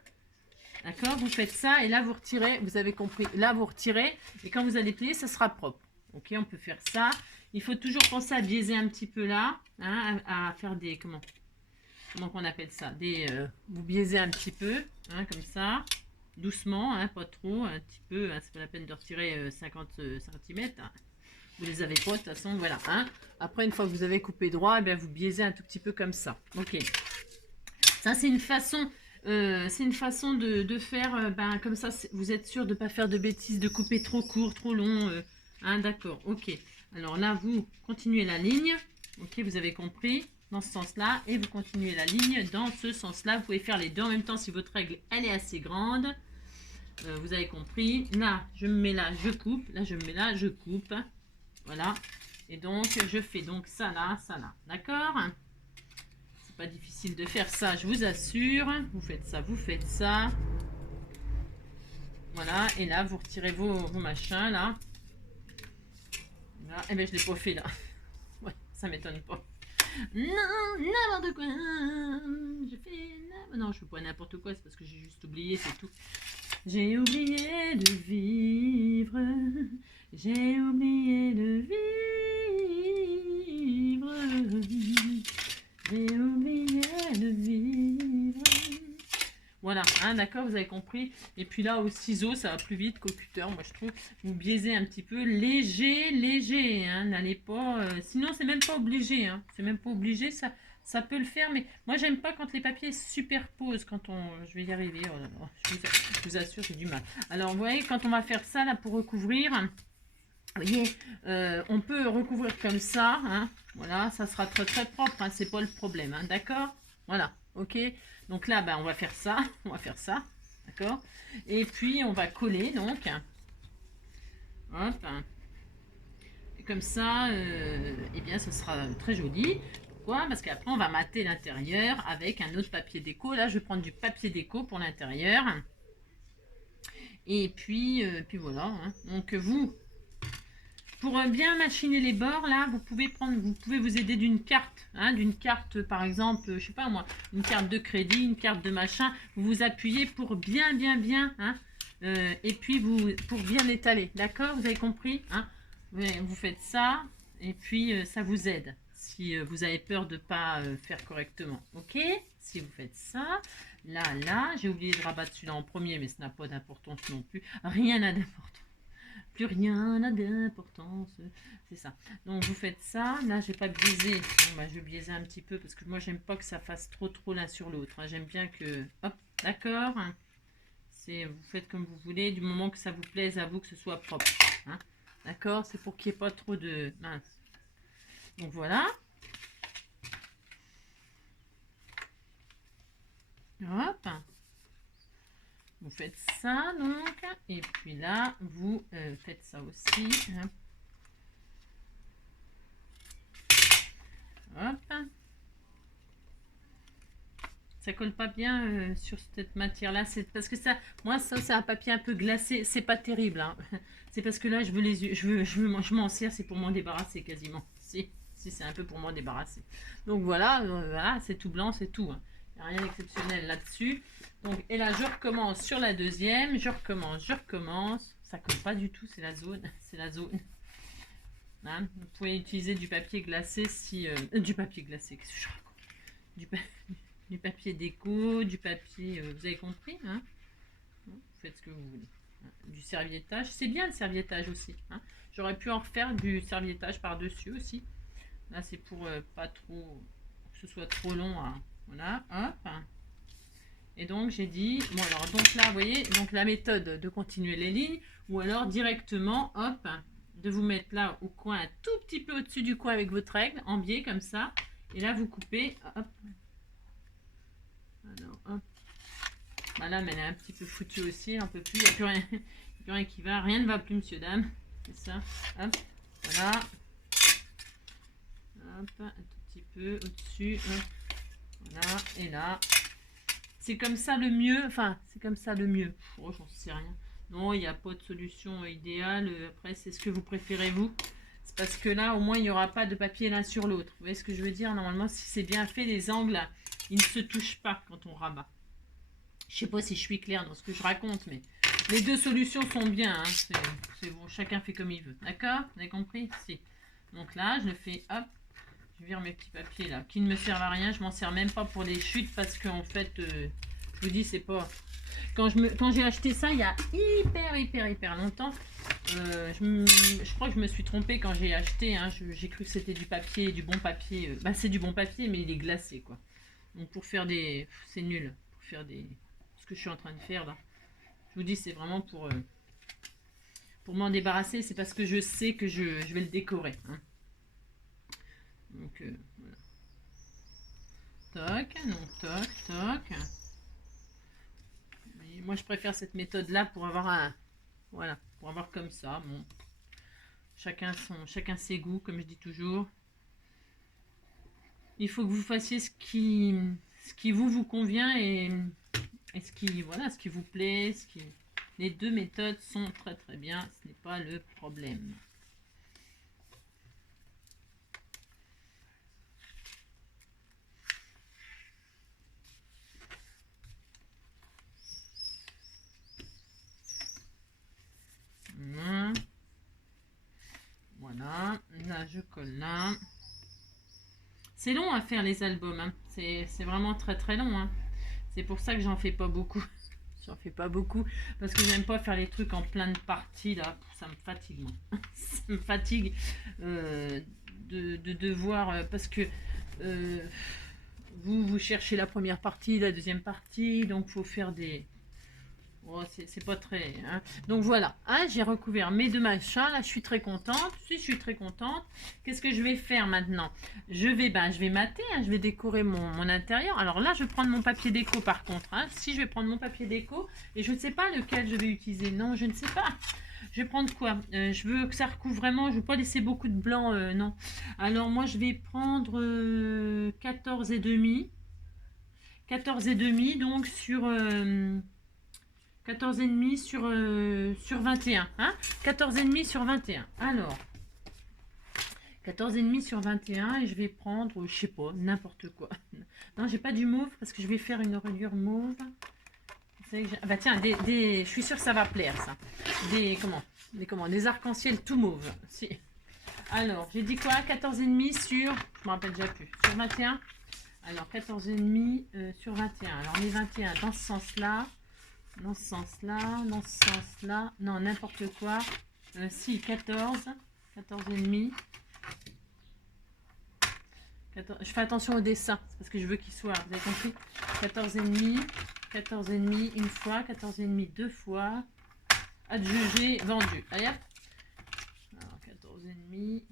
d'accord, vous faites ça, et là, vous retirez, vous avez compris, là, vous retirez, et quand vous allez plier, ça sera propre, ok, on peut faire ça. Il faut toujours penser à biaiser un petit peu là, hein, à faire des, comment qu'on appelle ça, vous biaisez un petit peu, hein, comme ça, doucement, hein, pas trop, un petit peu, hein, c'est pas la peine de retirer 50 cm, hein. Vous les avez pas, de toute façon, voilà, hein. Après, une fois que vous avez coupé droit, eh bien, vous biaisez un tout petit peu comme ça, ok. Ça, c'est une façon, de faire, comme ça, vous êtes sûr de ne pas faire de bêtises, de couper trop court, trop long, hein, d'accord, ok. Alors là, vous continuez la ligne, ok, vous avez compris, dans ce sens-là, et vous continuez la ligne dans ce sens-là. Vous pouvez faire les deux en même temps si votre règle, elle est assez grande. Vous avez compris. Là, je me mets là, je coupe. Là, je me mets là, je coupe. Voilà. Et donc, je fais donc ça là. D'accord? C'est pas difficile de faire ça, je vous assure. Vous faites ça. Voilà. Et là, vous retirez vos machins là. Là. Eh bien, je l'ai pas fait là. Ouais, ça m'étonne pas. Non, n'importe quoi. Je fais non, je fais pas n'importe quoi, c'est parce que j'ai juste oublié, c'est tout. J'ai oublié de vivre. J'ai oublié de vivre. J'ai oublié de vivre. Voilà, hein, d'accord, vous avez compris. Et puis là, au ciseau, ça va plus vite qu'au cutter, moi je trouve. Vous biaisez un petit peu, léger, hein, n'allez pas... sinon, c'est même pas obligé, hein. C'est même pas obligé, ça peut le faire, mais moi j'aime pas quand les papiers se superposent, quand on... Je vais y arriver, oh là là, je vous assure, j'ai du mal. Alors, vous voyez, quand on va faire ça, là, pour recouvrir... Vous voyez, on peut recouvrir comme ça, hein, voilà, ça sera très très propre, hein, c'est pas le problème, hein, d'accord? Voilà, ok. Donc là, on va faire ça, d'accord? Et puis on va coller, donc, hop, et comme ça, eh bien, ça sera très joli. Pourquoi? Parce qu'après, on va mater l'intérieur avec un autre papier déco. Là, je vais prendre du papier déco pour l'intérieur. Et puis voilà, hein. Donc pour bien machiner les bords, là, vous pouvez vous aider d'une carte, hein, par exemple, je sais pas moi, une carte de crédit, une carte de machin. Vous vous appuyez pour bien, hein, et puis pour bien étaler, d'accord? Vous avez compris, hein? Vous faites ça, et puis ça vous aide si vous avez peur de pas faire correctement, ok? Si vous faites ça, là, j'ai oublié de rabattre celui-là en premier, mais ça n'a pas d'importance non plus. Rien n'a d'importance. Plus rien n'a d'importance, c'est ça. Donc vous faites ça, là j'ai pas biaisé, bon, je vais biaiser un petit peu parce que moi j'aime pas que ça fasse trop l'un sur l'autre, hein. J'aime bien que, hop, d'accord, hein. Vous faites comme vous voulez, du moment que ça vous plaise à vous, que ce soit propre, hein. D'accord, c'est pour qu'il n'y ait pas trop de mince. Donc voilà. Hop. Vous faites ça donc, et puis là, vous faites ça aussi. Hein. Hop. Ça colle pas bien sur cette matière-là. C'est parce que ça, moi, ça, c'est un papier un peu glacé. C'est pas terrible. Hein. C'est parce que là, je veux les yeux. Je m'en sers. C'est pour m'en débarrasser quasiment. Si c'est un peu pour m'en débarrasser. Donc voilà, voilà, c'est tout blanc, c'est tout. Hein. Il n'y a rien d'exceptionnel là-dessus. Donc, et là, je recommence sur la deuxième. Je recommence. Ça colle pas du tout. C'est la zone. C'est la zone. Hein. Vous pouvez utiliser du papier glacé si du papier glacé. Qu'est-ce que je raconte? Du papier déco, du papier, vous avez compris, hein? Vous faites ce que vous voulez. Du serviettage, c'est bien le serviettage aussi. Hein? J'aurais pu en refaire du serviettage par-dessus aussi. Là, c'est pour pas trop, que ce soit trop long. Hein. Voilà, hop. Et donc, j'ai dit, bon alors, donc là, vous voyez, donc la méthode de continuer les lignes, ou alors directement, hop, de vous mettre là au coin, un tout petit peu au-dessus du coin avec votre règle, en biais comme ça. Et là, vous coupez, hop. Alors, hop. Voilà, mais elle est un petit peu foutue aussi, elle n'en peut plus, il n'y a plus rien, plus rien qui va, rien ne va plus, monsieur, dame. C'est ça, hop, voilà. Hop, un tout petit peu au-dessus, voilà, et là. C'est comme ça le mieux, enfin, c'est comme ça le mieux. Oh, j'en sais rien. Non, il n'y a pas de solution idéale, après, c'est ce que vous préférez, vous. C'est parce que là, au moins, il n'y aura pas de papier l'un sur l'autre. Vous voyez ce que je veux dire? Normalement, si c'est bien fait, les angles, ils ne se touchent pas quand on rabat. Je sais pas si je suis claire dans ce que je raconte, mais les deux solutions sont bien. Hein. C'est bon, chacun fait comme il veut. D'accord? Vous avez compris? Si. Donc là, je le fais, hop, je vire mes petits papiers là, qui ne me servent à rien. Je m'en sers même pas pour les chutes parce qu'en fait, je vous dis, c'est pas... Quand j'ai acheté ça, il y a hyper longtemps, je crois que je me suis trompée quand j'ai acheté. Hein, j'ai cru que c'était du papier, du bon papier. Bah, c'est du bon papier, mais il est glacé, quoi. Donc pour faire des... C'est nul. Pour faire des... Ce que je suis en train de faire, là. Je vous dis, c'est vraiment pour m'en débarrasser. C'est parce que je sais que je vais le décorer. Hein. Donc, voilà. Toc, donc toc. Et moi, je préfère cette méthode-là pour avoir un... Voilà, pour avoir comme ça. Bon. Chacun ses goûts, comme je dis toujours. Il faut que vous fassiez ce qui vous convient et ce qui vous plaît. Les deux méthodes sont très bien. Ce n'est pas le problème. Voilà, là je colle là. C'est long à faire les albums, hein. C'est vraiment très long. Hein. C'est pour ça que j'en fais pas beaucoup. J'en fais pas beaucoup parce que j'aime pas faire les trucs en plein de parties là. Ça me fatigue, moi. Ça me fatigue de devoir parce que vous cherchez la première partie, la deuxième partie, donc faut faire des... Oh, c'est pas très... Hein. Donc voilà, hein, j'ai recouvert mes deux machins. Là, je suis très contente. Si, je suis très contente. Qu'est-ce que je vais faire maintenant? Je vais mater, hein, je vais décorer mon intérieur. Alors là, je vais prendre mon papier déco par contre. Hein. Si, je vais prendre mon papier déco. Et je ne sais pas lequel je vais utiliser. Non, je ne sais pas. Je vais prendre quoi? Je veux que ça recouvre vraiment. Je ne veux pas laisser beaucoup de blanc. Non. Alors moi, je vais prendre 14,5. 14,5 donc sur... 14,5 sur 21. Hein 14,5 sur 21. Alors, 14,5 sur 21 et je vais prendre, je sais pas, n'importe quoi. Non, j'ai pas du mauve parce que je vais faire une reliure mauve. Bah tiens, je suis sûre que ça va plaire ça. Des arcs-en-ciel tout mauve. Si. Alors, j'ai dit quoi? 14,5 sur, je me rappelle déjà plus, sur 21. Alors, 14,5 sur 21. Alors, les 21 dans ce sens-là. Dans ce sens-là, non, n'importe quoi. Si, 14 et demi. Je fais attention au dessin, c'est parce que je veux qu'il soit, vous avez compris? 14 et demi une fois, 14 et demi deux fois. Adjugé, vendu. Allez hop. Alors, 14 et demi.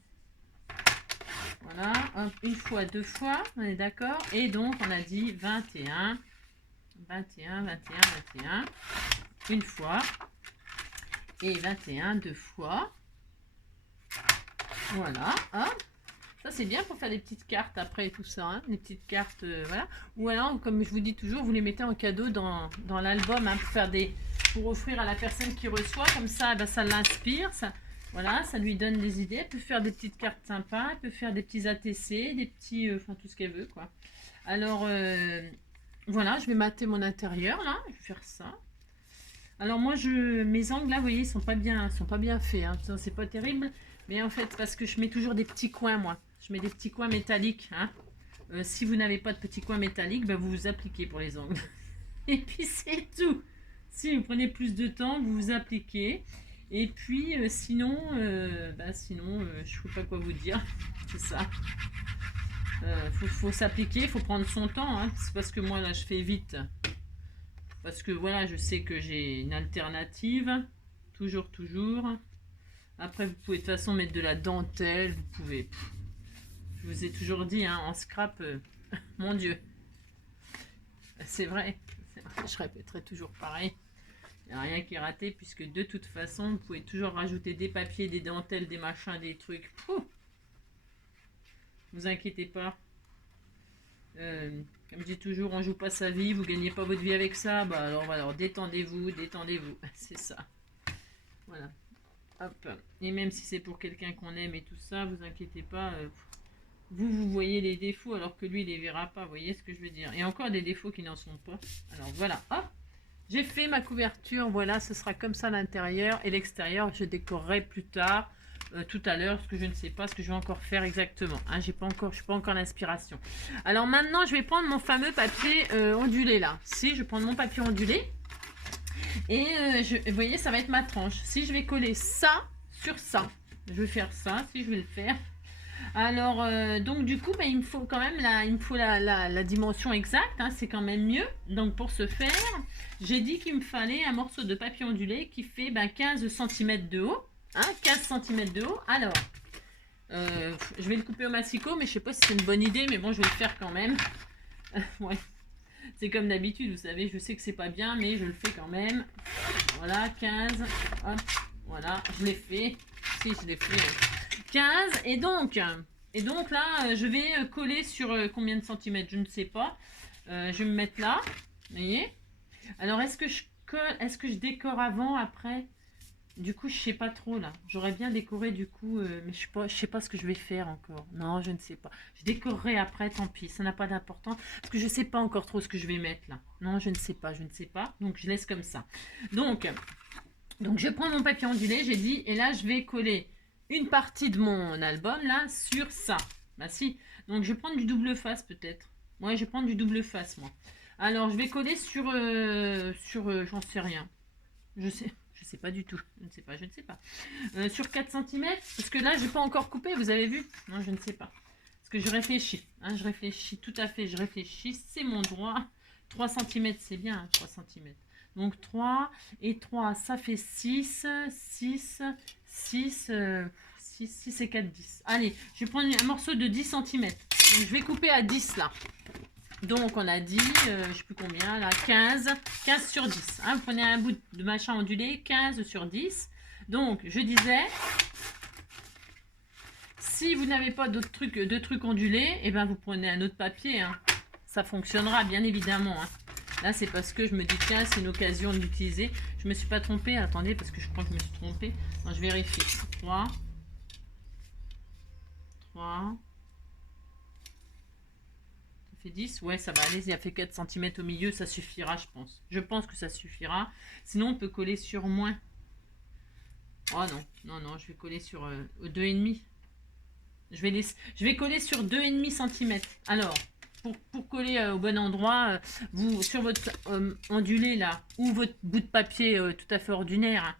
Voilà, hop, une fois, deux fois, on est d'accord? Et donc, on a dit 21. 21, une fois, et 21 deux fois. Voilà, hop. Ça, c'est bien pour faire des petites cartes après tout ça, hein, des petites cartes, voilà. Ou alors, comme je vous dis toujours, vous les mettez en cadeau dans l'album, hein, pour offrir à la personne qui reçoit. Comme ça, ben, ça l'inspire, voilà, ça lui donne des idées. Elle peut faire des petites cartes sympas, elle peut faire des petits ATC, des petits, enfin tout ce qu'elle veut, quoi. Alors, voilà, je vais mater mon intérieur, là, je vais faire ça. Alors moi, mes angles là, vous voyez, ils sont pas bien faits, hein. C'est pas terrible. Mais en fait, parce que je mets toujours des petits coins, moi. Je mets des petits coins métalliques, hein. Si vous n'avez pas de petits coins métalliques, ben, vous vous appliquez pour les ongles. Et puis c'est tout. Si vous prenez plus de temps, vous vous appliquez. Et puis sinon, je ne sais pas quoi vous dire. C'est ça. Faut s'appliquer, faut prendre son temps, hein. C'est parce que moi là, je fais vite. Parce que voilà, je sais que j'ai une alternative. Toujours. Après, vous pouvez de toute façon mettre de la dentelle. Vous pouvez. Je vous ai toujours dit, hein, en scrap, mon Dieu. C'est vrai. Je répéterai toujours pareil. Il n'y a rien qui est raté, puisque de toute façon, vous pouvez toujours rajouter des papiers, des dentelles, des machins, des trucs. Pouh, vous inquiétez pas. Comme je dis toujours, on joue pas sa vie, vous gagnez pas votre vie avec ça. Bah alors détendez-vous. C'est ça. Voilà. Hop. Et même si c'est pour quelqu'un qu'on aime et tout ça, vous inquiétez pas. Vous voyez les défauts alors que lui, il les verra pas. Vous voyez ce que je veux dire? Et encore des défauts qui n'en sont pas. Alors voilà. Hop. J'ai fait ma couverture. Voilà, ce sera comme ça l'intérieur. Et l'extérieur, je décorerai plus tard. Tout à l'heure, ce que je ne sais pas, ce que je vais encore faire exactement. Hein, je suis pas encore l'inspiration. Alors maintenant, je vais prendre mon fameux papier ondulé là. Si, je vais prendre mon papier ondulé. Et vous voyez, ça va être ma tranche. Si je vais coller ça sur ça, je vais faire ça, si je vais le faire. Alors, donc du coup, il me faut quand même la dimension exacte, hein, c'est quand même mieux. Donc pour ce faire, j'ai dit qu'il me fallait un morceau de papier ondulé qui fait 15 cm de haut. Hein, 15 cm de haut. Alors, je vais le couper au massicot, mais je sais pas si c'est une bonne idée, mais bon, je vais le faire quand même. Ouais. C'est comme d'habitude, vous savez, je sais que c'est pas bien, mais je le fais quand même. Voilà, 15. Hop, voilà, je l'ai fait. Si, je l'ai fait. 15. Et donc là, je vais coller sur combien de centimètres, je ne sais pas. Je vais me mettre là. Vous voyez? Alors, est-ce que je décore avant, après? Du coup, je sais pas trop là. J'aurais bien décoré du coup, mais je sais pas ce que je vais faire encore. Non, je ne sais pas. Je décorerai après, tant pis. Ça n'a pas d'importance parce que je sais pas encore trop ce que je vais mettre là. Non, je ne sais pas. Donc, je laisse comme ça. Donc je prends mon papier ondulé, j'ai dit, et là, je vais coller une partie de mon album là sur ça. Bah si. Donc, je vais prendre du double face peut-être. Ouais, je vais prendre du double face moi. Alors, je vais coller sur j'en sais rien. Je sais pas du tout. Je ne sais pas. Sur 4 cm, parce que là, je n'ai pas encore coupé, vous avez vu? Non, je ne sais pas. Parce que je réfléchis. Hein, je réfléchis, tout à fait, je réfléchis. C'est mon droit. 3 cm, c'est bien, hein, 3 cm. Donc 3 et 3, ça fait 6 et 4, 10. Allez, je vais prendre un morceau de 10 cm. Donc, je vais couper à 10 là. Donc, on a dit, je ne sais plus combien, là, 15 sur 10. Hein, vous prenez un bout de machin ondulé, 15 sur 10. Donc, je disais, si vous n'avez pas de trucs ondulés, eh ben, vous prenez un autre papier. Hein. Ça fonctionnera, bien évidemment. Hein. Là, c'est parce que je me dis, tiens, c'est une occasion de l'utiliser. Je ne me suis pas trompée. Attendez, parce que je crois que je me suis trompée. Non, je vérifie. 3. Fait 10, ouais, ça va aller, il y a fait 4 cm au milieu, ça suffira, je pense. Je pense que ça suffira. Sinon, on peut coller sur moins. Oh non, je vais coller sur 2,5. Je vais coller sur 2,5 cm. Alors, pour coller au bon endroit, vous, sur votre ondulé là, ou votre bout de papier tout à fait ordinaire, hein,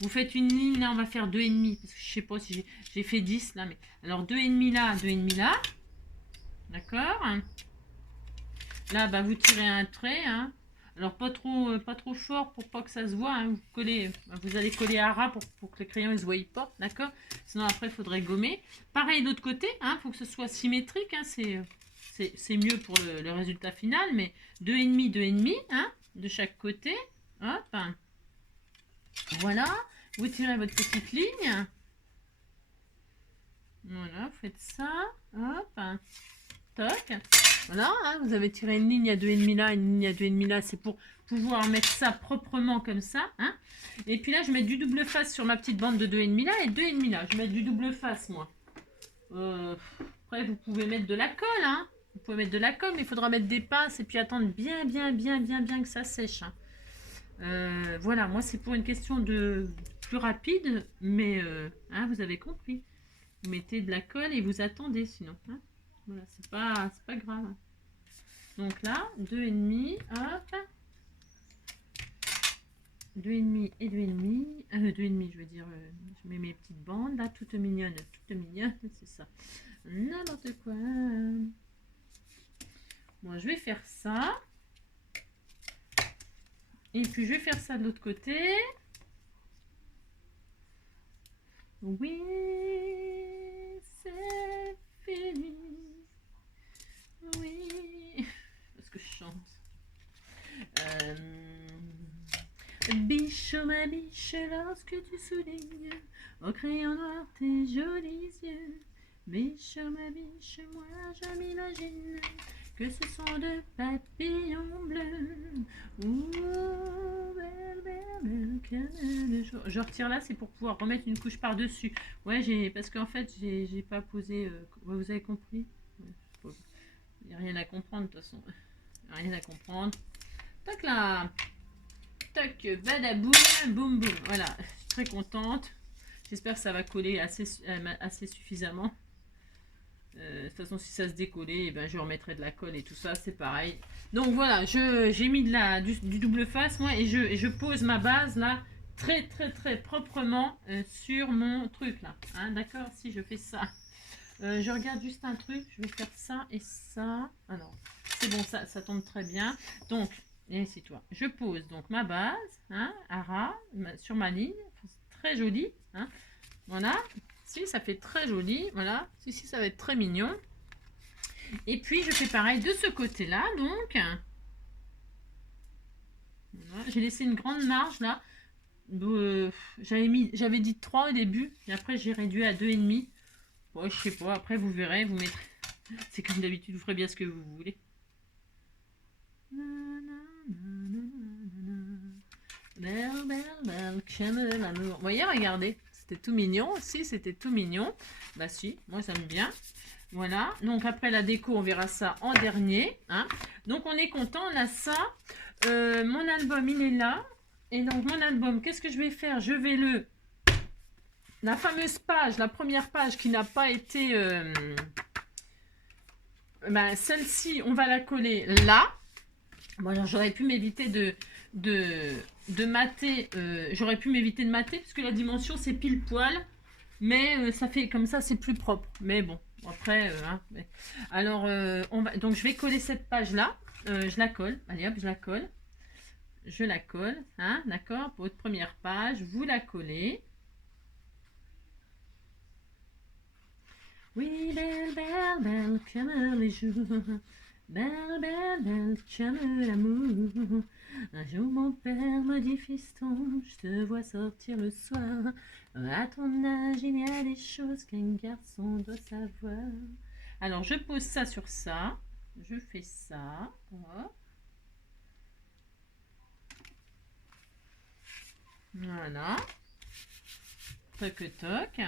vous faites une ligne, là, on va faire 2,5. Parce que je sais pas si j'ai fait 10 là, mais alors 2,5 là, 2,5 là. D'accord? Là, vous tirez un trait, hein. Alors pas trop fort pour pas que ça se voit. Hein. Vous allez coller à ras pour que le crayon ne se voie pas, d'accord? Sinon après il faudrait gommer. Pareil de l'autre côté, hein, faut que ce soit symétrique. Hein, c'est mieux pour le résultat final, mais 2,5, hein, de chaque côté. Hop. Voilà. Vous tirez votre petite ligne. Voilà, vous faites ça. Hop. Toc. Voilà, hein, vous avez tiré une ligne à 2,5 là, une ligne à 2,5 là. C'est pour pouvoir mettre ça proprement comme ça. Hein. Et puis là, je mets du double face sur ma petite bande de 2,5 là et 2,5 là. Je mets du double face, moi. Après, vous pouvez mettre de la colle. Hein. Vous pouvez mettre de la colle, mais il faudra mettre des pinces et puis attendre bien que ça sèche. Hein. Voilà, moi, c'est pour une question de plus rapide, mais hein, vous avez compris. Vous mettez de la colle et vous attendez sinon. Hein. Voilà, c'est pas grave. Donc là, 2,5, hop. 2,5 et 2,5. 2,5, je veux dire, je mets mes petites bandes là, toutes mignonnes, c'est ça. N'importe quoi. Bon, je vais faire ça. Et puis, je vais faire ça de l'autre côté. Oui, c'est fini. Oui, parce que je chante. Biche, ma biche, lorsque tu soulignes au crayon noir tes jolis yeux. Biche, ma biche, moi je m'imagine que ce sont de papillons bleus. Ouh, belle, belle, belle, quelle joie. Je retire là, c'est pour pouvoir remettre une couche par-dessus. Ouais, parce qu'en fait, j'ai pas posé. Ouais, vous avez compris? Il n'y a rien à comprendre de toute façon. Rien à comprendre. Tac là. Tac, badaboum, boum boum. Voilà, je suis très contente. J'espère que ça va coller assez suffisamment. De toute façon, si ça se décollait, eh ben, je remettrai de la colle et tout ça, c'est pareil. Donc voilà, j'ai mis du double face, moi, et je pose ma base là, très proprement sur mon truc là. Hein, d'accord? Si je fais ça. Je regarde juste un truc, je vais faire ça et ça. Ah non, c'est bon, ça tombe très bien. Donc, et c'est toi. Je pose donc ma base, hein, à ras, sur ma ligne, très jolie. Hein, voilà. Si, ça fait très joli. Voilà. Si, ça va être très mignon. Et puis, je fais pareil de ce côté-là, donc. Voilà. J'ai laissé une grande marge, là. J'avais dit 3 au début. Et après, j'ai réduit à 2,5. Ouais, je sais pas. Après, vous verrez. Vous mettrez... C'est comme d'habitude, vous ferez bien ce que vous voulez. Belle, belle, belle, j'aime l'amour. Vous voyez, regardez. C'était tout mignon. Si, c'était tout mignon. Bah si, moi j'aime bien. Voilà. Donc après la déco, on verra ça en dernier. Hein. Donc on est content, on a ça. Mon album, il est là. Et donc mon album, qu'est-ce que je vais faire? Je vais la fameuse page, la première page qui n'a pas été... ben, celle-ci, on va la coller là. Bon, j'aurais pu m'éviter de mater, j'aurais pu m'éviter de mater parce que la dimension c'est pile poil, mais ça fait comme ça, c'est plus propre. Mais bon, après, hein, mais... alors donc je vais coller cette page là, je la colle, allez hop, je la colle, hein, d'accord, pour votre première page, vous la collez. Oui, belle, belle, belle, comme les jours. Belle, belle, belle, comme l'amour. Un jour mon père me dit, fiston, je te vois sortir le soir. À ton âge, il y a des choses qu'un garçon doit savoir. Alors je pose ça sur ça. Je fais ça. Hop. Voilà. Toc toc.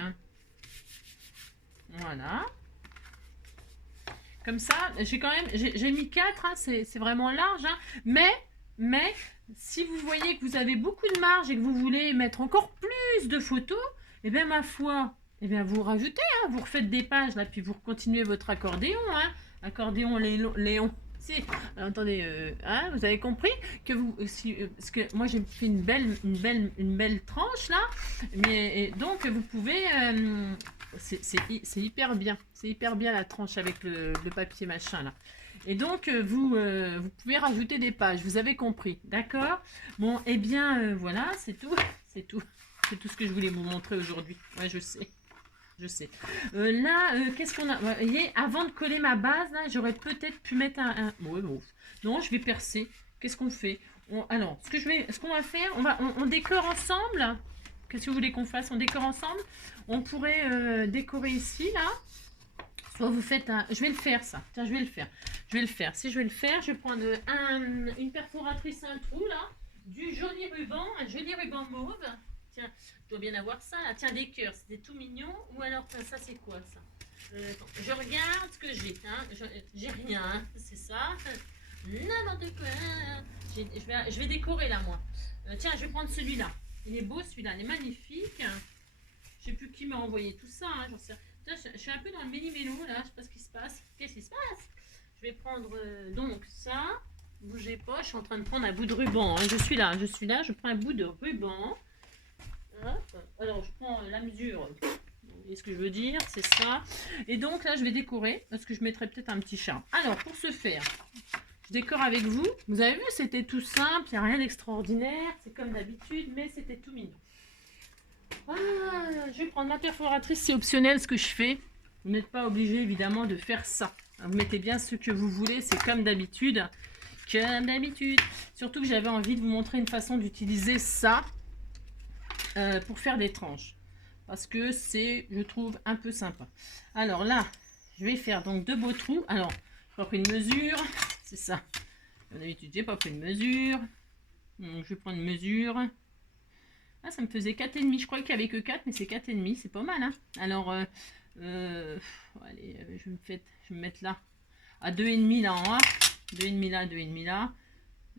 Voilà. Comme ça, j'ai mis 4, hein, c'est vraiment large, hein, mais si vous voyez que vous avez beaucoup de marge et que vous voulez mettre encore plus de photos, et bien ma foi, et bien vous rajoutez, hein, vous refaites des pages là, puis vous continuez votre accordéon, hein, accordéon Léon. Si, attendez, hein, vous avez compris que parce que moi j'ai fait une belle tranche là, mais donc vous pouvez, c'est hyper bien, la tranche avec le papier machin là. Et donc vous pouvez rajouter des pages, vous avez compris, d'accord? Bon, et bien voilà, c'est tout ce que je voulais vous montrer aujourd'hui. Ouais, je sais. Là, qu'est-ce qu'on a? Vous voyez, avant de coller ma base, là, j'aurais peut-être pu mettre ouais, bon. Non, je vais percer. Qu'est-ce qu'on fait? Alors, ce qu'on va faire, on décore ensemble. Qu'est-ce que vous voulez qu'on fasse? On décore ensemble? On pourrait décorer ici, là. Soit vous faites un... Je vais le faire, ça. Tiens, je vais le faire. Je vais le faire. Si je vais le faire, je vais prendre une perforatrice, un trou, là. Du joli ruban, un joli ruban mauve. Tiens, je dois bien avoir ça, là. Tiens, des cœurs, c'était tout mignon. Ou alors, ça, c'est quoi, ça? Attends, je regarde ce que j'ai. Hein. J'ai rien, hein. C'est ça. N'importe quoi. Je vais décorer, là, moi. Tiens, je vais prendre celui-là. Il est beau, celui-là. Il est magnifique. Je sais plus qui m'a envoyé tout ça. Hein. J'en sais... Je suis un peu dans le méli-mélo, là. Je sais pas ce qui se passe. Qu'est-ce qui se passe? Je vais prendre donc ça. Bougez pas. Je suis en train de prendre un bout de ruban. Hein. Je suis là. Je prends un bout de ruban. Hop. Alors, je prends la mesure. Vous voyez ce que je veux dire? C'est ça. Et donc, là, je vais décorer. Parce que je mettrai peut-être un petit charme. Alors, pour ce faire, je décore avec vous. Vous avez vu, c'était tout simple. Il n'y a rien d'extraordinaire. C'est comme d'habitude. Mais c'était tout mignon. Ah, je vais prendre ma perforatrice, c'est optionnel ce que je fais. Vous n'êtes pas obligé évidemment de faire ça. Vous mettez bien ce que vous voulez, c'est comme d'habitude. Comme d'habitude. Surtout que j'avais envie de vous montrer une façon d'utiliser ça pour faire des tranches. Parce que c'est, je trouve, un peu sympa. Alors là, je vais faire donc 2 beaux trous. Alors, j'ai pas pris une mesure. C'est ça. Comme d'habitude, j'ai pas pris une mesure. Donc, je vais prendre une mesure. Ah, ça me faisait 4,5. Je croyais qu'il n'y avait que 4, mais c'est 4,5. C'est pas mal. Hein. Alors, allez, je vais me mettre là à 2,5 là en haut. 2,5 là, 2,5 là.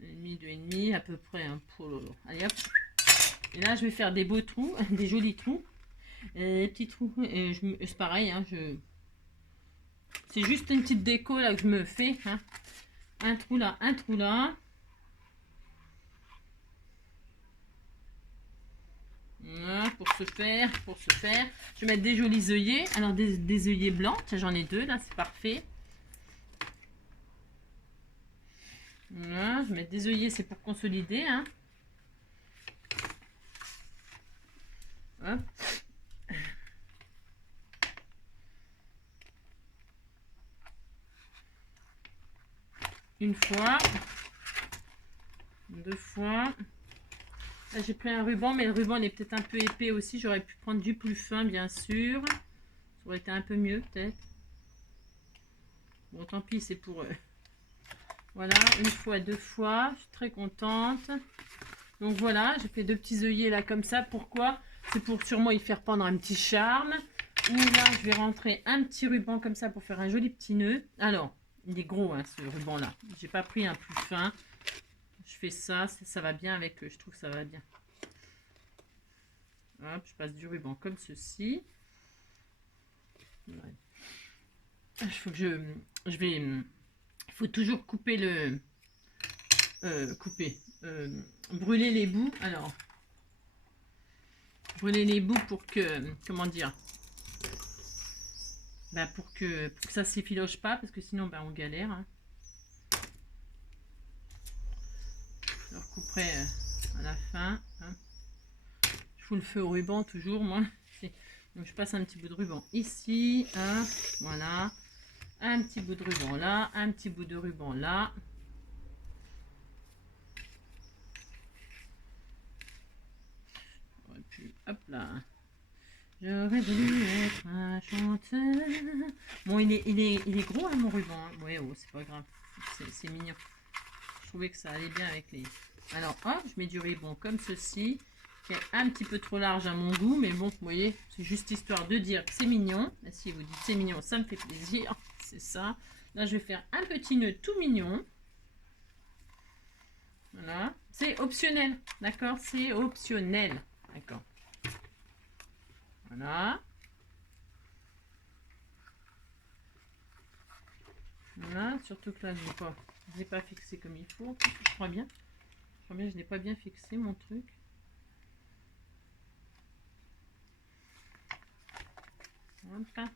2,5, 2,5 à peu près. Hein. Allez hop. Et là, je vais faire des beaux trous, des jolis trous. Petits trous. C'est pareil. Hein, c'est juste une petite déco là que je me fais. Hein. Un trou là, un trou là. Voilà, pour ce faire, je vais mettre des jolis œillets. Alors des œillets blancs, tiens, j'en ai 2 là, c'est parfait. Voilà, je vais mettre des œillets, c'est pour consolider. Hein. Hop. Une fois, 2 fois. Là, j'ai pris un ruban, mais le ruban il est peut-être un peu épais aussi. J'aurais pu prendre du plus fin, bien sûr. Ça aurait été un peu mieux, peut-être. Bon, tant pis, c'est pour eux. Voilà, une fois, 2 fois. Je suis très contente. Donc voilà, j'ai fait 2 petits œillets là comme ça. Pourquoi? C'est pour sûrement y faire pendre un petit charme. Ou là, je vais rentrer un petit ruban comme ça pour faire un joli petit nœud. Alors, il est gros, hein, ce ruban-là. J'ai pas pris un plus fin. Je fais ça, ça va bien avec eux. Je trouve que ça va bien. Hop, je passe du ruban comme ceci. Ouais. Il faut que il faut toujours couper le... brûler les bouts. Alors, brûler les bouts pour que... Comment dire? Ben, pour que ça s'effiloche pas, parce que sinon, ben, on galère. Hein. Je le recouperai à la fin. Hein. Je fous le feu au ruban toujours, moi. Donc, je passe un petit bout de ruban ici. Hein. Voilà. Un petit bout de ruban là. Un petit bout de ruban là. Et puis, hop là. J'aurais voulu être un chanteur. Bon, il est gros, hein, mon ruban. Hein. Ouais, oh, c'est pas grave. C'est mignon. Je trouvais que ça allait bien avec les... Alors, hop, je mets du ruban comme ceci. Qui est un petit peu trop large à mon goût. Mais bon, vous voyez, c'est juste histoire de dire que c'est mignon. Et si vous dites c'est mignon, ça me fait plaisir. C'est ça. Là, je vais faire un petit nœud tout mignon. Voilà. C'est optionnel. D'accord? C'est optionnel. D'accord. Voilà. Voilà. Surtout que là, je ne l'ai pas fixé comme il faut. Je crois bien. Je ne l'ai pas bien fixé, mon truc. Voilà.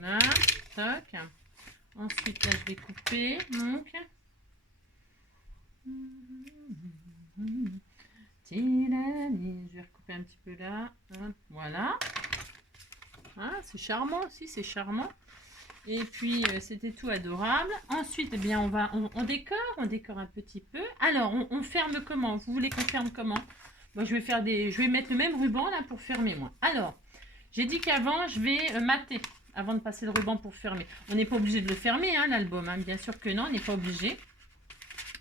Voilà. Toc. Ensuite, là, je vais couper. Donc. Je vais recouper un petit peu là. Voilà. Ah, c'est charmant aussi, c'est charmant. Et puis, c'était tout adorable. Ensuite, eh bien, on décore un petit peu. Alors, on ferme comment? Vous voulez qu'on ferme comment? Moi, je vais mettre le même ruban là pour fermer, moi. Alors, j'ai dit qu'avant, je vais mater avant de passer le ruban pour fermer. On n'est pas obligé de le fermer, hein, l'album. Hein. Bien sûr que non, on n'est pas obligé.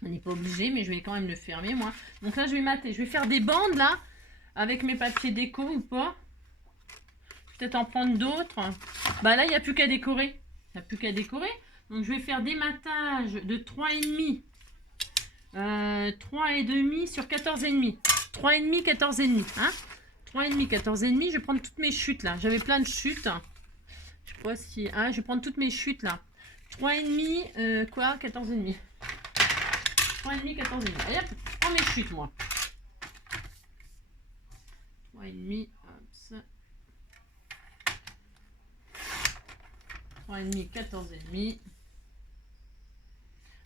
On n'est pas obligé, mais je vais quand même le fermer, moi. Donc là, je vais mater. Je vais faire des bandes, là, avec mes papiers déco ou pas. Peut-être en prendre d'autres. Bah là, il n'y a plus qu'à décorer. Il n'y a plus qu'à décorer. Donc, je vais faire des matages de 3,5. 3,5 sur 14,5. 3,5, 14,5. Hein? 3,5, 14,5. Je vais prendre toutes mes chutes, là. J'avais plein de chutes. Je sais pas si... Ah, je vais prendre toutes mes chutes, là. 3,5, quoi? 14,5. 3,5, 14,5. Allez, hop, je prends mes chutes, moi. 3,5, hop, 3,5, 14,5.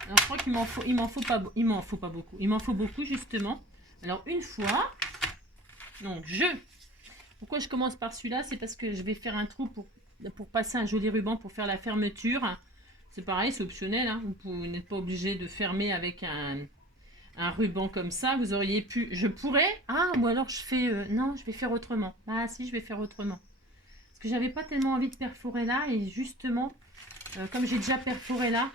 Alors, je crois qu'il m'en faut pas beaucoup. Il m'en faut beaucoup, justement. Alors, une fois, donc, pourquoi je commence par celui-là? C'est parce que je vais faire un trou pour passer un joli ruban pour faire la fermeture. C'est pareil, c'est optionnel. Hein. Vous n'êtes pas obligé de fermer avec un ruban comme ça. Vous auriez pu... Je pourrais... Ah, ou alors je fais... non, je vais faire autrement. Ah, si, je vais faire autrement. Parce que j'avais pas tellement envie de perforer là. Et justement, comme j'ai déjà perforé là...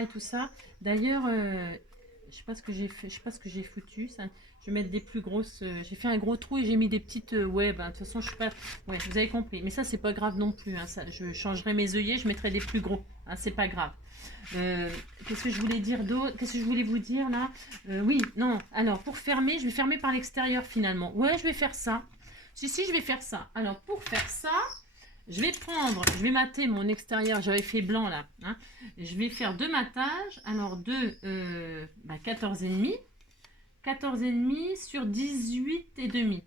et tout ça. D'ailleurs, je sais pas ce que j'ai fait, je sais pas ce que j'ai foutu. Ça, je vais mettre des plus grosses. J'ai fait un gros trou et j'ai mis des petites. Ouais, ben, de toute façon, je suis pas. Ouais, vous avez compris. Mais ça, c'est pas grave non plus. Hein, ça, je changerai mes œillets, je mettrai des plus gros. Hein, c'est pas grave. Qu'est-ce que je voulais dire d'autre? Qu'est-ce que je voulais vous dire là? Oui, non. Alors, pour fermer, je vais fermer par l'extérieur finalement. Ouais, je vais faire ça. Si, je vais faire ça. Alors, pour faire ça. Je vais mater mon extérieur, j'avais fait blanc là. Hein. Je vais faire 2 matages. Alors 14,5. 14,5 sur 18,5.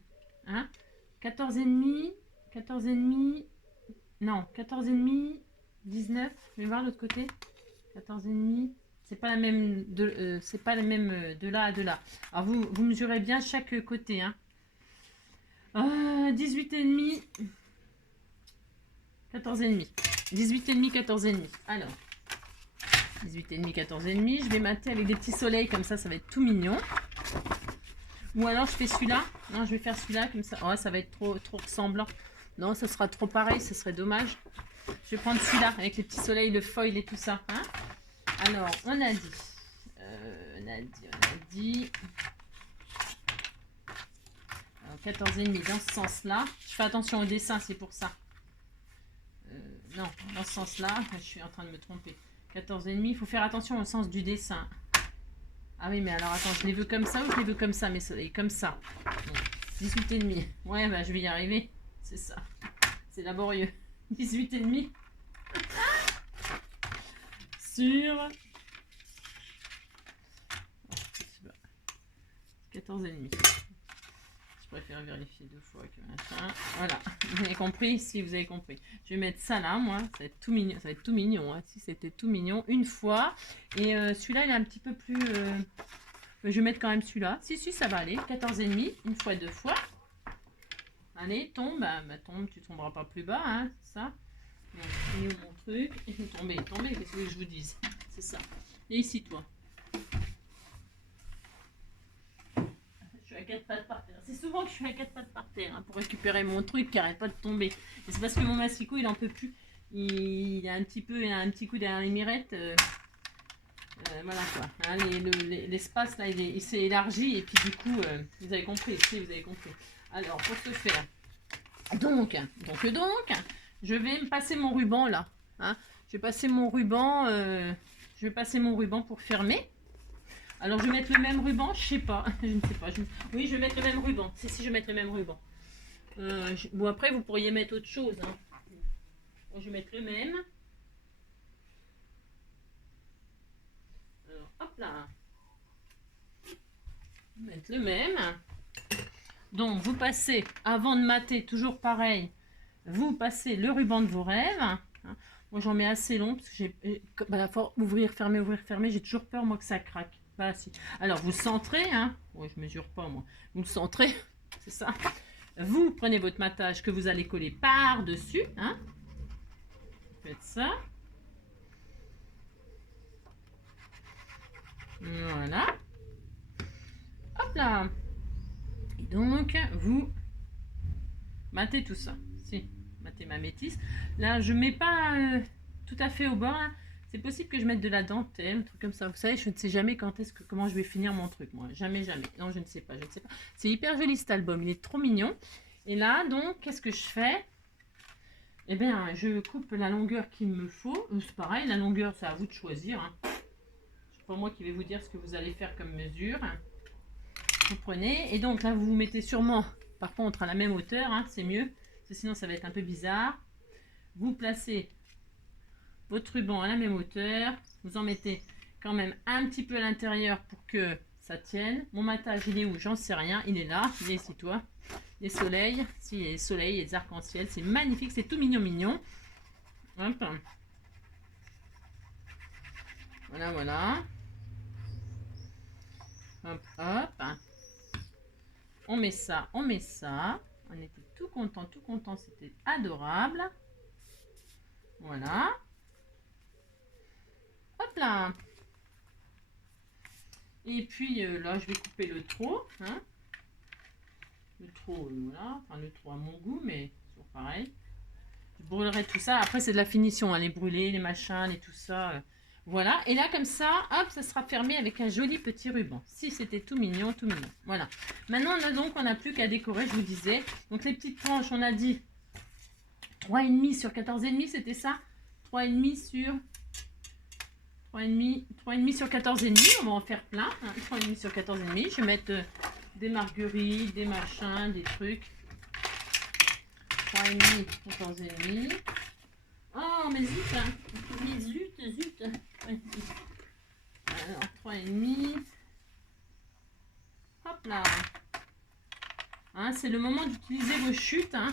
Hein. 14,5. 14,5. Non, 14,5. 19. Je vais voir l'autre côté. 14,5. C'est pas la même c'est pas la même de là à de là. Alors vous mesurez bien chaque côté. Hein. 18,5. 14,5. 18,5, 14,5. Alors, 18,5, 14,5. Je vais mater avec des petits soleils comme ça va être tout mignon. Ou alors je fais celui-là. Non, je vais faire celui-là comme ça. Oh, ça va être trop ressemblant. Non, ça sera trop pareil, ce serait dommage. Je vais prendre celui-là avec les petits soleils, le foil et tout ça. Hein. Alors, on a dit. 14,5 dans ce sens-là. Je fais attention au dessin, c'est pour ça. Non, dans ce sens-là, je suis en train de me tromper. 14,5, il faut faire attention au sens du dessin. Ah oui, mais alors attends, je les veux comme ça ou je les veux comme ça, mes soleils? Comme ça. 18,5. Ouais, bah je vais y arriver. C'est ça. C'est laborieux. 18,5. Sur 14,5. Je préfère vérifier 2 fois que machin. Voilà, vous avez compris? Si vous avez compris. Je vais mettre ça là, moi. Ça va être tout mignon. Ça va être tout mignon. Hein. Si c'était tout mignon, une fois. Et celui-là, il est un petit peu plus. Je vais mettre quand même celui-là. Si, ça va aller. 14,5. Une fois, 2 fois. Allez, tombe. Bah, tombe, tu tomberas pas plus bas. Hein, ça. Donc, j'ai mis mon truc. Et tomber. Qu'est-ce que je vous dise? C'est ça. Et ici, toi. À 4 pattes par terre. C'est souvent que je suis à 4 pattes par terre hein, pour récupérer mon truc qui arrête pas de tomber. Et c'est parce que mon massicot il en peut plus. Il a un petit coup derrière les mirettes. Voilà quoi. Hein, l'espace là il s'est élargi et puis du coup vous avez compris. Vous avez compris. Alors pour ce faire. Donc je vais me passer mon ruban là. Hein. Je vais passer mon ruban. Pour fermer. Alors, je vais mettre le même ruban, je sais pas, je ne sais pas. Oui, je vais mettre le même ruban. Si, je vais mettre le même ruban. Bon, après, vous pourriez mettre autre chose. Hein. Bon, je vais mettre le même. Alors, hop là. Je vais mettre le même. Donc, vous passez, avant de mater, toujours pareil, vous passez le ruban de vos rêves. Hein. Moi, j'en mets assez long, parce que j'ai... Bah, faut ouvrir, fermer. J'ai toujours peur, moi, que ça craque. Bah, si. Alors, vous centrez, hein. Ouais, je mesure pas, moi. Vous le centrez, c'est ça. Vous prenez votre matage que vous allez coller par-dessus, hein. faites ça. Voilà. Hop là. Et donc, vous matez tout ça. Si, matez ma métisse. Là, je mets pas tout à fait au bord. Hein. C'est possible que je mette de la dentelle, un truc comme ça. Vous savez, je ne sais jamais comment je vais finir mon truc, moi. Jamais, jamais. Non, je ne sais pas, je ne sais pas. C'est hyper joli cet album, il est trop mignon. Et là, donc, qu'est-ce que je fais? Eh bien, je coupe la longueur qu'il me faut. C'est pareil, la longueur, c'est à vous de choisir. Hein. C'est pas moi qui vais vous dire ce que vous allez faire comme mesure. Vous prenez, et donc là, vous vous mettez sûrement, par contre, à la même hauteur. Hein, c'est mieux, parce que sinon, ça va être un peu bizarre. Vous placez votre ruban à la même hauteur. Vous en mettez quand même un petit peu à l'intérieur pour que ça tienne. Mon matage, il est où? J'en sais rien. Il est là. Il est ici, toi. Les soleils. Si, les soleils, les arcs-en-ciel. C'est magnifique. C'est tout mignon, mignon. Hop. Voilà, voilà. Hop, hop. On met ça, on met ça. On était tout content. C'était adorable. Voilà. Hop là. Et puis là, je vais couper le trot. Hein. Le trot, voilà. Enfin, le trot à mon goût, mais toujours pareil. Je brûlerai tout ça. Après, c'est de la finition. Hein, les brûler, les machins, et tout ça. Voilà. Et là, comme ça, hop, ça sera fermé avec un joli petit ruban. Si, c'était tout mignon, tout mignon. Voilà. Maintenant, on n'a plus qu'à décorer, je vous disais. Donc, les petites tranches, on a dit 3,5 sur 14,5, c'était ça? 3,5 sur... 3,5 sur 14,5, on va en faire plein. Hein, 3,5 sur 14,5. Je vais mettre des marguerites, des machins, des trucs. 3,5, 14,5. Oh, mais zut, hein. Mais zut. Alors, 3,5. Hop là. Hein, c'est le moment d'utiliser vos chutes. Hein.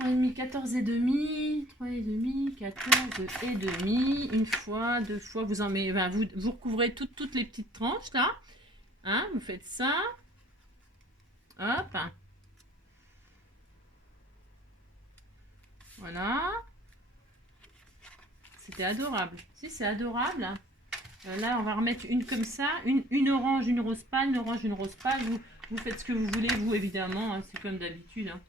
3,5, 14,5, 3,5, 14,5, une fois, deux fois, vous en mettez, ben, vous recouvrez toutes les petites tranches là, hein, vous faites ça, hop, voilà, c'était adorable, si c'est adorable, là on va remettre une comme ça, une orange, une rose pâle, vous faites ce que vous voulez, vous évidemment, hein, c'est comme d'habitude, hein.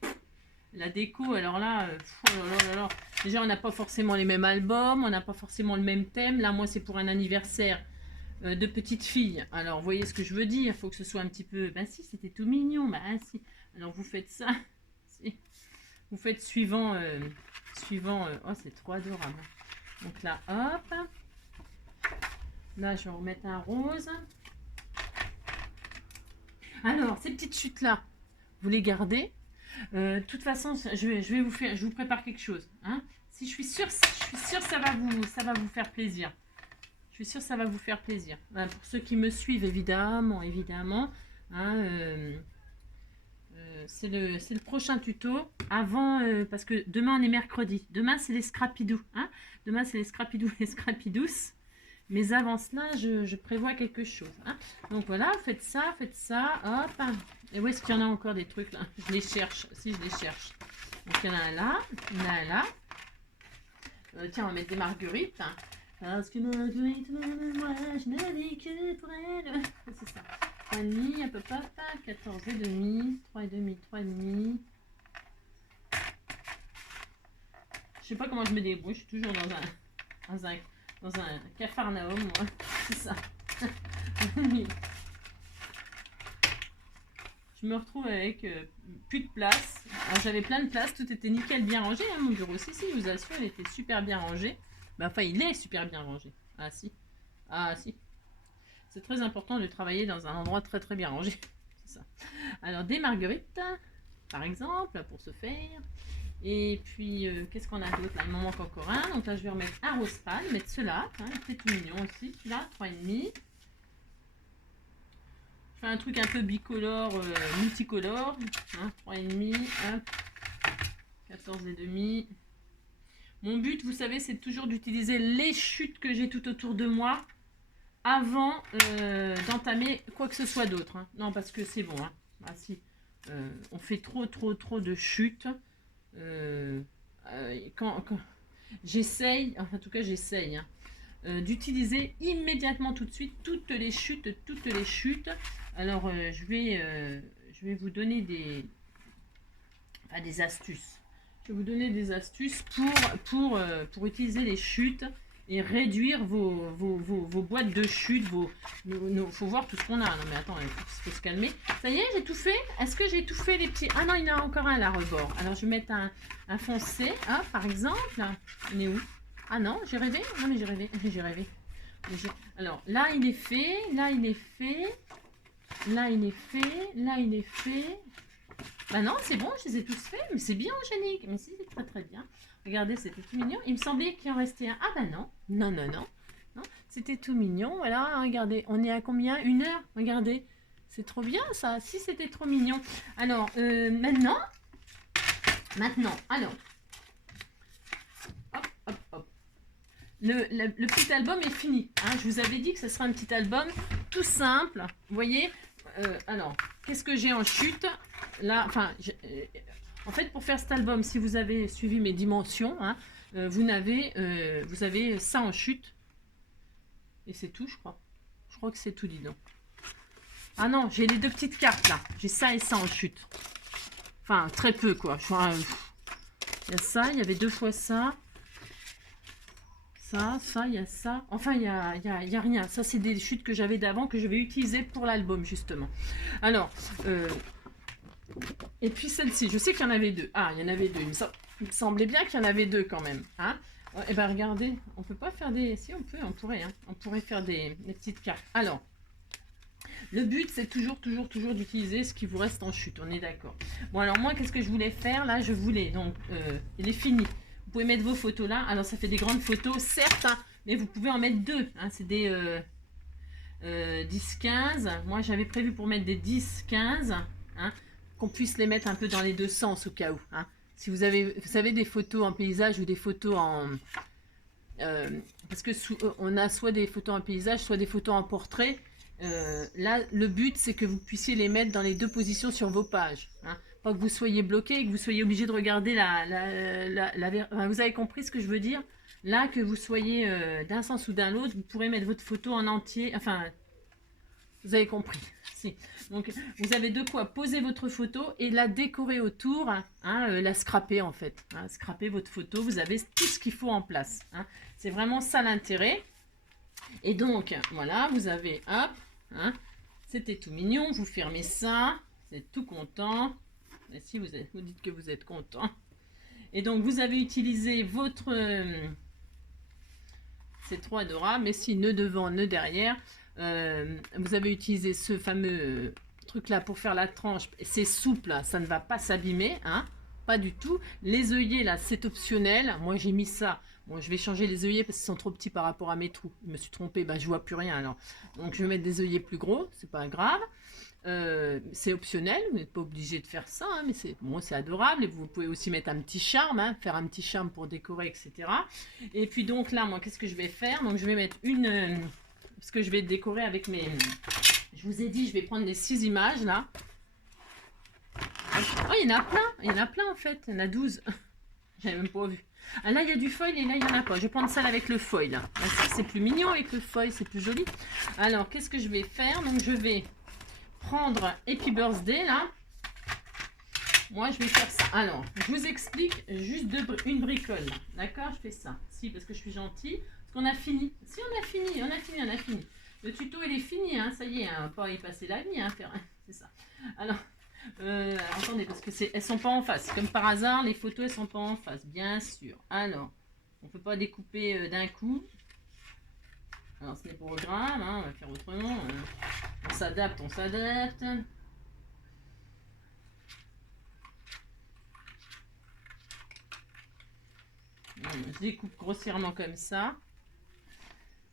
La déco, alors là, oh là. Déjà on n'a pas forcément les mêmes albums, on n'a pas forcément le même thème. Là, moi, c'est pour un anniversaire de petite fille. Alors, vous voyez ce que je veux dire, il faut que ce soit un petit peu... Ben si, c'était tout mignon, ben si. Alors, vous faites ça. Vous faites suivant... oh, c'est trop adorable. Donc là, hop. Là, je vais remettre un rose. Alors, ces petites chutes-là, vous les gardez. De toute façon, je vous prépare quelque chose. Hein. Si je suis sûre que ça va vous faire plaisir. Je suis sûre que ça va vous faire plaisir. Voilà, pour ceux qui me suivent, évidemment. Hein, c'est le prochain tuto. Avant, parce que demain on est mercredi. Demain c'est les scrapidous. Hein. Demain c'est les scrapidous, les scrapidous. Mais avant cela, je prévois quelque chose. Hein. Donc voilà, faites ça, hop. Et où est-ce qu'il y en a encore des trucs là? Je les cherche, si je les cherche. Donc il y en a un là, tiens, on va mettre des marguerites. Hein. Parce que Marguerite, moi, je ne vis que pour elle. C'est ça. 3,5, un peu pas, 14,5, 3,5. Je sais pas comment je me débrouille, je suis toujours dans un capharnaüm, moi. C'est ça. Je me retrouve avec plus de place. Alors j'avais plein de place, tout était nickel, bien rangé. Hein, mon bureau, si, je vous assure, il était super bien rangé. Ben, enfin, il est super bien rangé. Ah si. C'est très important de travailler dans un endroit très très bien rangé. C'est ça. Alors des marguerites, par exemple, pour ce faire. Et puis, qu'est-ce qu'on a d'autre là? Il m'en manque encore un. Donc là, je vais remettre un rose pâle, mettre cela. Hein, c'est tout mignon aussi. Celui-là, 3,5. Je fais un truc un peu bicolore, multicolore. Hein, 3,5. Hop. 14,5. Mon but, vous savez, c'est toujours d'utiliser les chutes que j'ai tout autour de moi avant d'entamer quoi que ce soit d'autre. Hein. Non, parce que c'est bon. Hein. Ah, si. On fait trop de chutes. j'essaye, enfin, en tout cas j'essaye, hein, d'utiliser immédiatement tout de suite toutes les chutes. Alors je vais vous donner des astuces. Je vais vous donner des astuces pour utiliser les chutes et réduire vos boîtes de chute. Faut voir tout ce qu'on a. Non mais attends, il faut se calmer. Ça y est, j'ai tout fait. Est-ce que j'ai tout fait les petits? Ah non, il y en a encore un là, rebord. Alors je vais mettre un foncé, hein, par exemple. Il est où? Ah non, j'ai rêvé. Non mais j'ai rêvé. J'ai rêvé. Alors là il est fait. Là il est fait. Là il est fait. Là il est fait. Bah non, c'est bon, je les ai tous faits, mais c'est bien Angélique. Mais si, c'est très très bien. Regardez, c'était tout mignon. Il me semblait qu'il en restait un. Ah bah non, non. C'était tout mignon, voilà, regardez. On est à combien? 1 heure? Regardez. C'est trop bien ça. Si, c'était trop mignon. Alors, maintenant, alors. Hop. Le petit album est fini. Hein. Je vous avais dit que ce serait un petit album tout simple. Vous voyez alors, qu'est-ce que j'ai en chute? Là, enfin, en fait, pour faire cet album, si vous avez suivi mes dimensions, hein, vous avez ça en chute. Et c'est tout, je crois. Je crois que c'est tout, dis donc. Ah non, j'ai les 2 petites cartes, là. J'ai ça et ça en chute. Enfin, très peu, quoi. Il y a ça, il y avait 2 fois ça. Ça, il y a ça. Enfin, il y a rien. Ça, c'est des chutes que j'avais d'avant, que je vais utiliser pour l'album, justement. Alors, et puis celle-ci, je sais qu'il y en avait 2. Ah, il y en avait 2. Il me semblait bien qu'il y en avait 2 quand même. Hein. Et ben regardez, on peut pas faire des... Si, on pourrait. Hein. On pourrait faire des petites cartes. Alors, le but, c'est toujours d'utiliser ce qui vous reste en chute. On est d'accord. Bon, alors moi, qu'est-ce que je voulais faire? Là, je voulais... Donc, il est fini. Vous pouvez mettre vos photos là. Alors, ça fait des grandes photos, certes, hein, mais vous pouvez en mettre 2. Hein, c'est des 10-15. Moi, j'avais prévu pour mettre des 10-15. Hein, qu'on puisse les mettre un peu dans les 2 sens au cas où. Hein. Si vous avez, vous savez, des photos en paysage ou des photos en... parce que on a soit des photos en paysage, soit des photos en portrait. Là, le but, c'est que vous puissiez les mettre dans les 2 positions sur vos pages. Hein. Pas que vous soyez bloqué et que vous soyez obligé de regarder enfin, vous avez compris ce que je veux dire? Là, que vous soyez d'un sens ou d'un autre, vous pourrez mettre votre photo en entier. Enfin, vous avez compris. Si. Donc, vous avez de quoi poser votre photo et la décorer autour, hein, la scraper en fait. Hein, scraper votre photo, vous avez tout ce qu'il faut en place. Hein. C'est vraiment ça l'intérêt. Et donc, voilà, vous avez, hop, hein, c'était tout mignon, vous fermez ça, vous êtes tout content. Et si vous dites que vous êtes content. Et donc, vous avez utilisé votre... c'est trop adorable, mais si, nœud devant, nœud derrière. Vous avez utilisé ce fameux truc là pour faire la tranche. C'est souple, ça ne va pas s'abîmer, hein, pas du tout. Les œillets là, c'est optionnel. Moi, j'ai mis ça. Bon, je vais changer les œillets parce qu'ils sont trop petits par rapport à mes trous. Je me suis trompée, je vois plus rien alors. Donc, je vais mettre des œillets plus gros, c'est pas grave. C'est optionnel, vous n'êtes pas obligé de faire ça, hein, mais c'est bon, c'est adorable. Et vous pouvez aussi mettre un petit charme, hein, faire un petit charme pour décorer, etc. Et puis donc là, moi, qu'est-ce que je vais faire? Donc, je vais mettre parce que je vais décorer avec mes... Je vous ai dit, je vais prendre les 6 images là. Oh, il y en a plein en fait, il y en a 12. J'avais même pas vu. Ah, là, il y a du foil et là, il n'y en a pas. Je vais prendre celle avec le foil. Là, c'est plus mignon avec le foil, c'est plus joli. Alors, qu'est-ce que je vais faire? Donc, je vais prendre Happy Birthday là. Moi, je vais faire ça. Alors, je vous explique juste une bricole. D'accord? Je fais ça. Si, parce que je suis gentille. Parce qu'on a fini. Si, on a fini. Le tuto, il est fini. Hein, ça y est, on va pas y passer la vie. Hein, c'est ça. Alors, attendez, parce que elles sont pas en face. Comme par hasard, les photos, elles sont pas en face. Bien sûr. Alors, on peut pas découper d'un coup. Alors, ce n'est pas grave. Hein, on va faire autrement. On s'adapte. Je découpe grossièrement comme ça.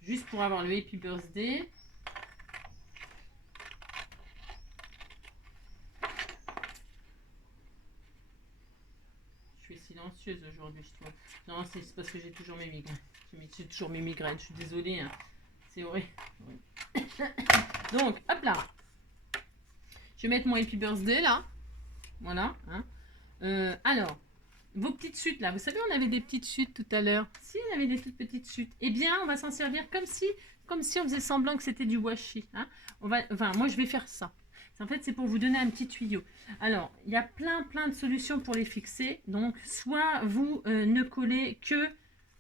Juste pour avoir le Happy Birthday. Je suis silencieuse aujourd'hui, je trouve. Non, c'est parce que j'ai toujours mes migraines. Je suis désolée. Hein. C'est horrible. Donc, hop là. Je vais mettre mon Happy Birthday là. Voilà. Hein. Alors, vos petites chutes là. Vous savez, on avait des petites chutes tout à l'heure. Si, on avait des toutes petites chutes. Eh bien, on va s'en servir comme si on faisait semblant que c'était du washi. Hein. Enfin, moi, je vais faire ça. En fait, c'est pour vous donner un petit tuyau. Alors, il y a plein de solutions pour les fixer. Donc, soit vous ne collez que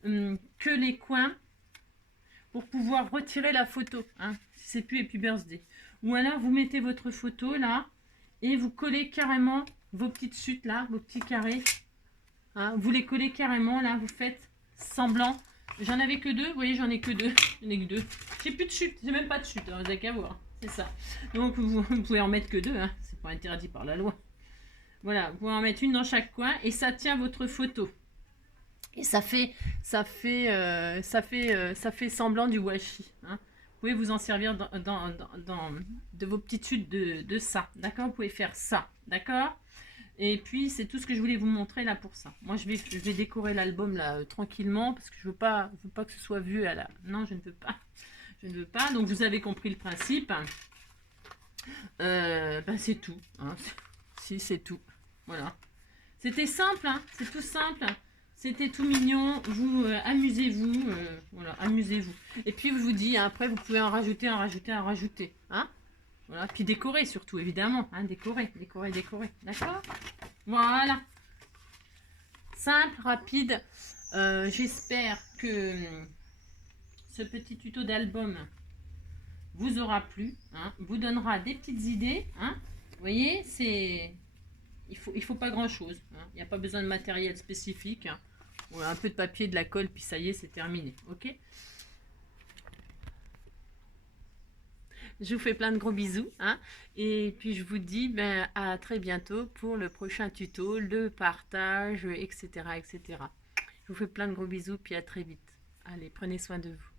les coins pour pouvoir retirer la photo. Hein, si c'est plus Happy Birthday. Ou alors, vous mettez votre photo là et vous collez carrément vos petites chutes là, vos petits carrés. Hein, vous les collez carrément là, vous faites semblant. J'en avais que 2, vous voyez, j'en ai que 2. J'en ai que 2. J'ai plus de chute, j'ai même pas de chute, hein, vous avez qu'à voir. C'est ça. Donc vous pouvez en mettre que 2, hein. C'est pas interdit par la loi. Voilà, vous pouvez en mettre une dans chaque coin et ça tient votre photo. Et ça fait semblant du washi. Hein. Vous pouvez vous en servir de vos petites chutes de ça. D'accord? Vous pouvez faire ça. D'accord? Et puis, c'est tout ce que je voulais vous montrer là pour ça. Moi, je vais décorer l'album là tranquillement parce que je veux pas que ce soit vu à la... Non, je ne veux pas. Je ne veux pas. Donc, vous avez compris le principe. Ben, c'est tout. Hein. Si, c'est tout. Voilà. C'était simple. Hein. C'est tout simple. C'était tout mignon. Vous amusez-vous. Voilà, amusez-vous. Et puis, je vous dis, hein, après, vous pouvez en rajouter, Hein. Voilà, puis décorer surtout, évidemment. Hein, décorer. D'accord? Voilà. Simple, rapide. J'espère que ce petit tuto d'album vous aura plu. Hein, vous donnera des petites idées. Hein. Vous voyez, il faut pas grand-chose. Hein, il n'y a pas besoin de matériel spécifique. Hein. Voilà, un peu de papier, de la colle, puis ça y est, c'est terminé. Ok? Je vous fais plein de gros bisous. Hein, et puis je vous dis à très bientôt pour le prochain tuto, le partage, etc., etc. Je vous fais plein de gros bisous, puis à très vite. Allez, prenez soin de vous.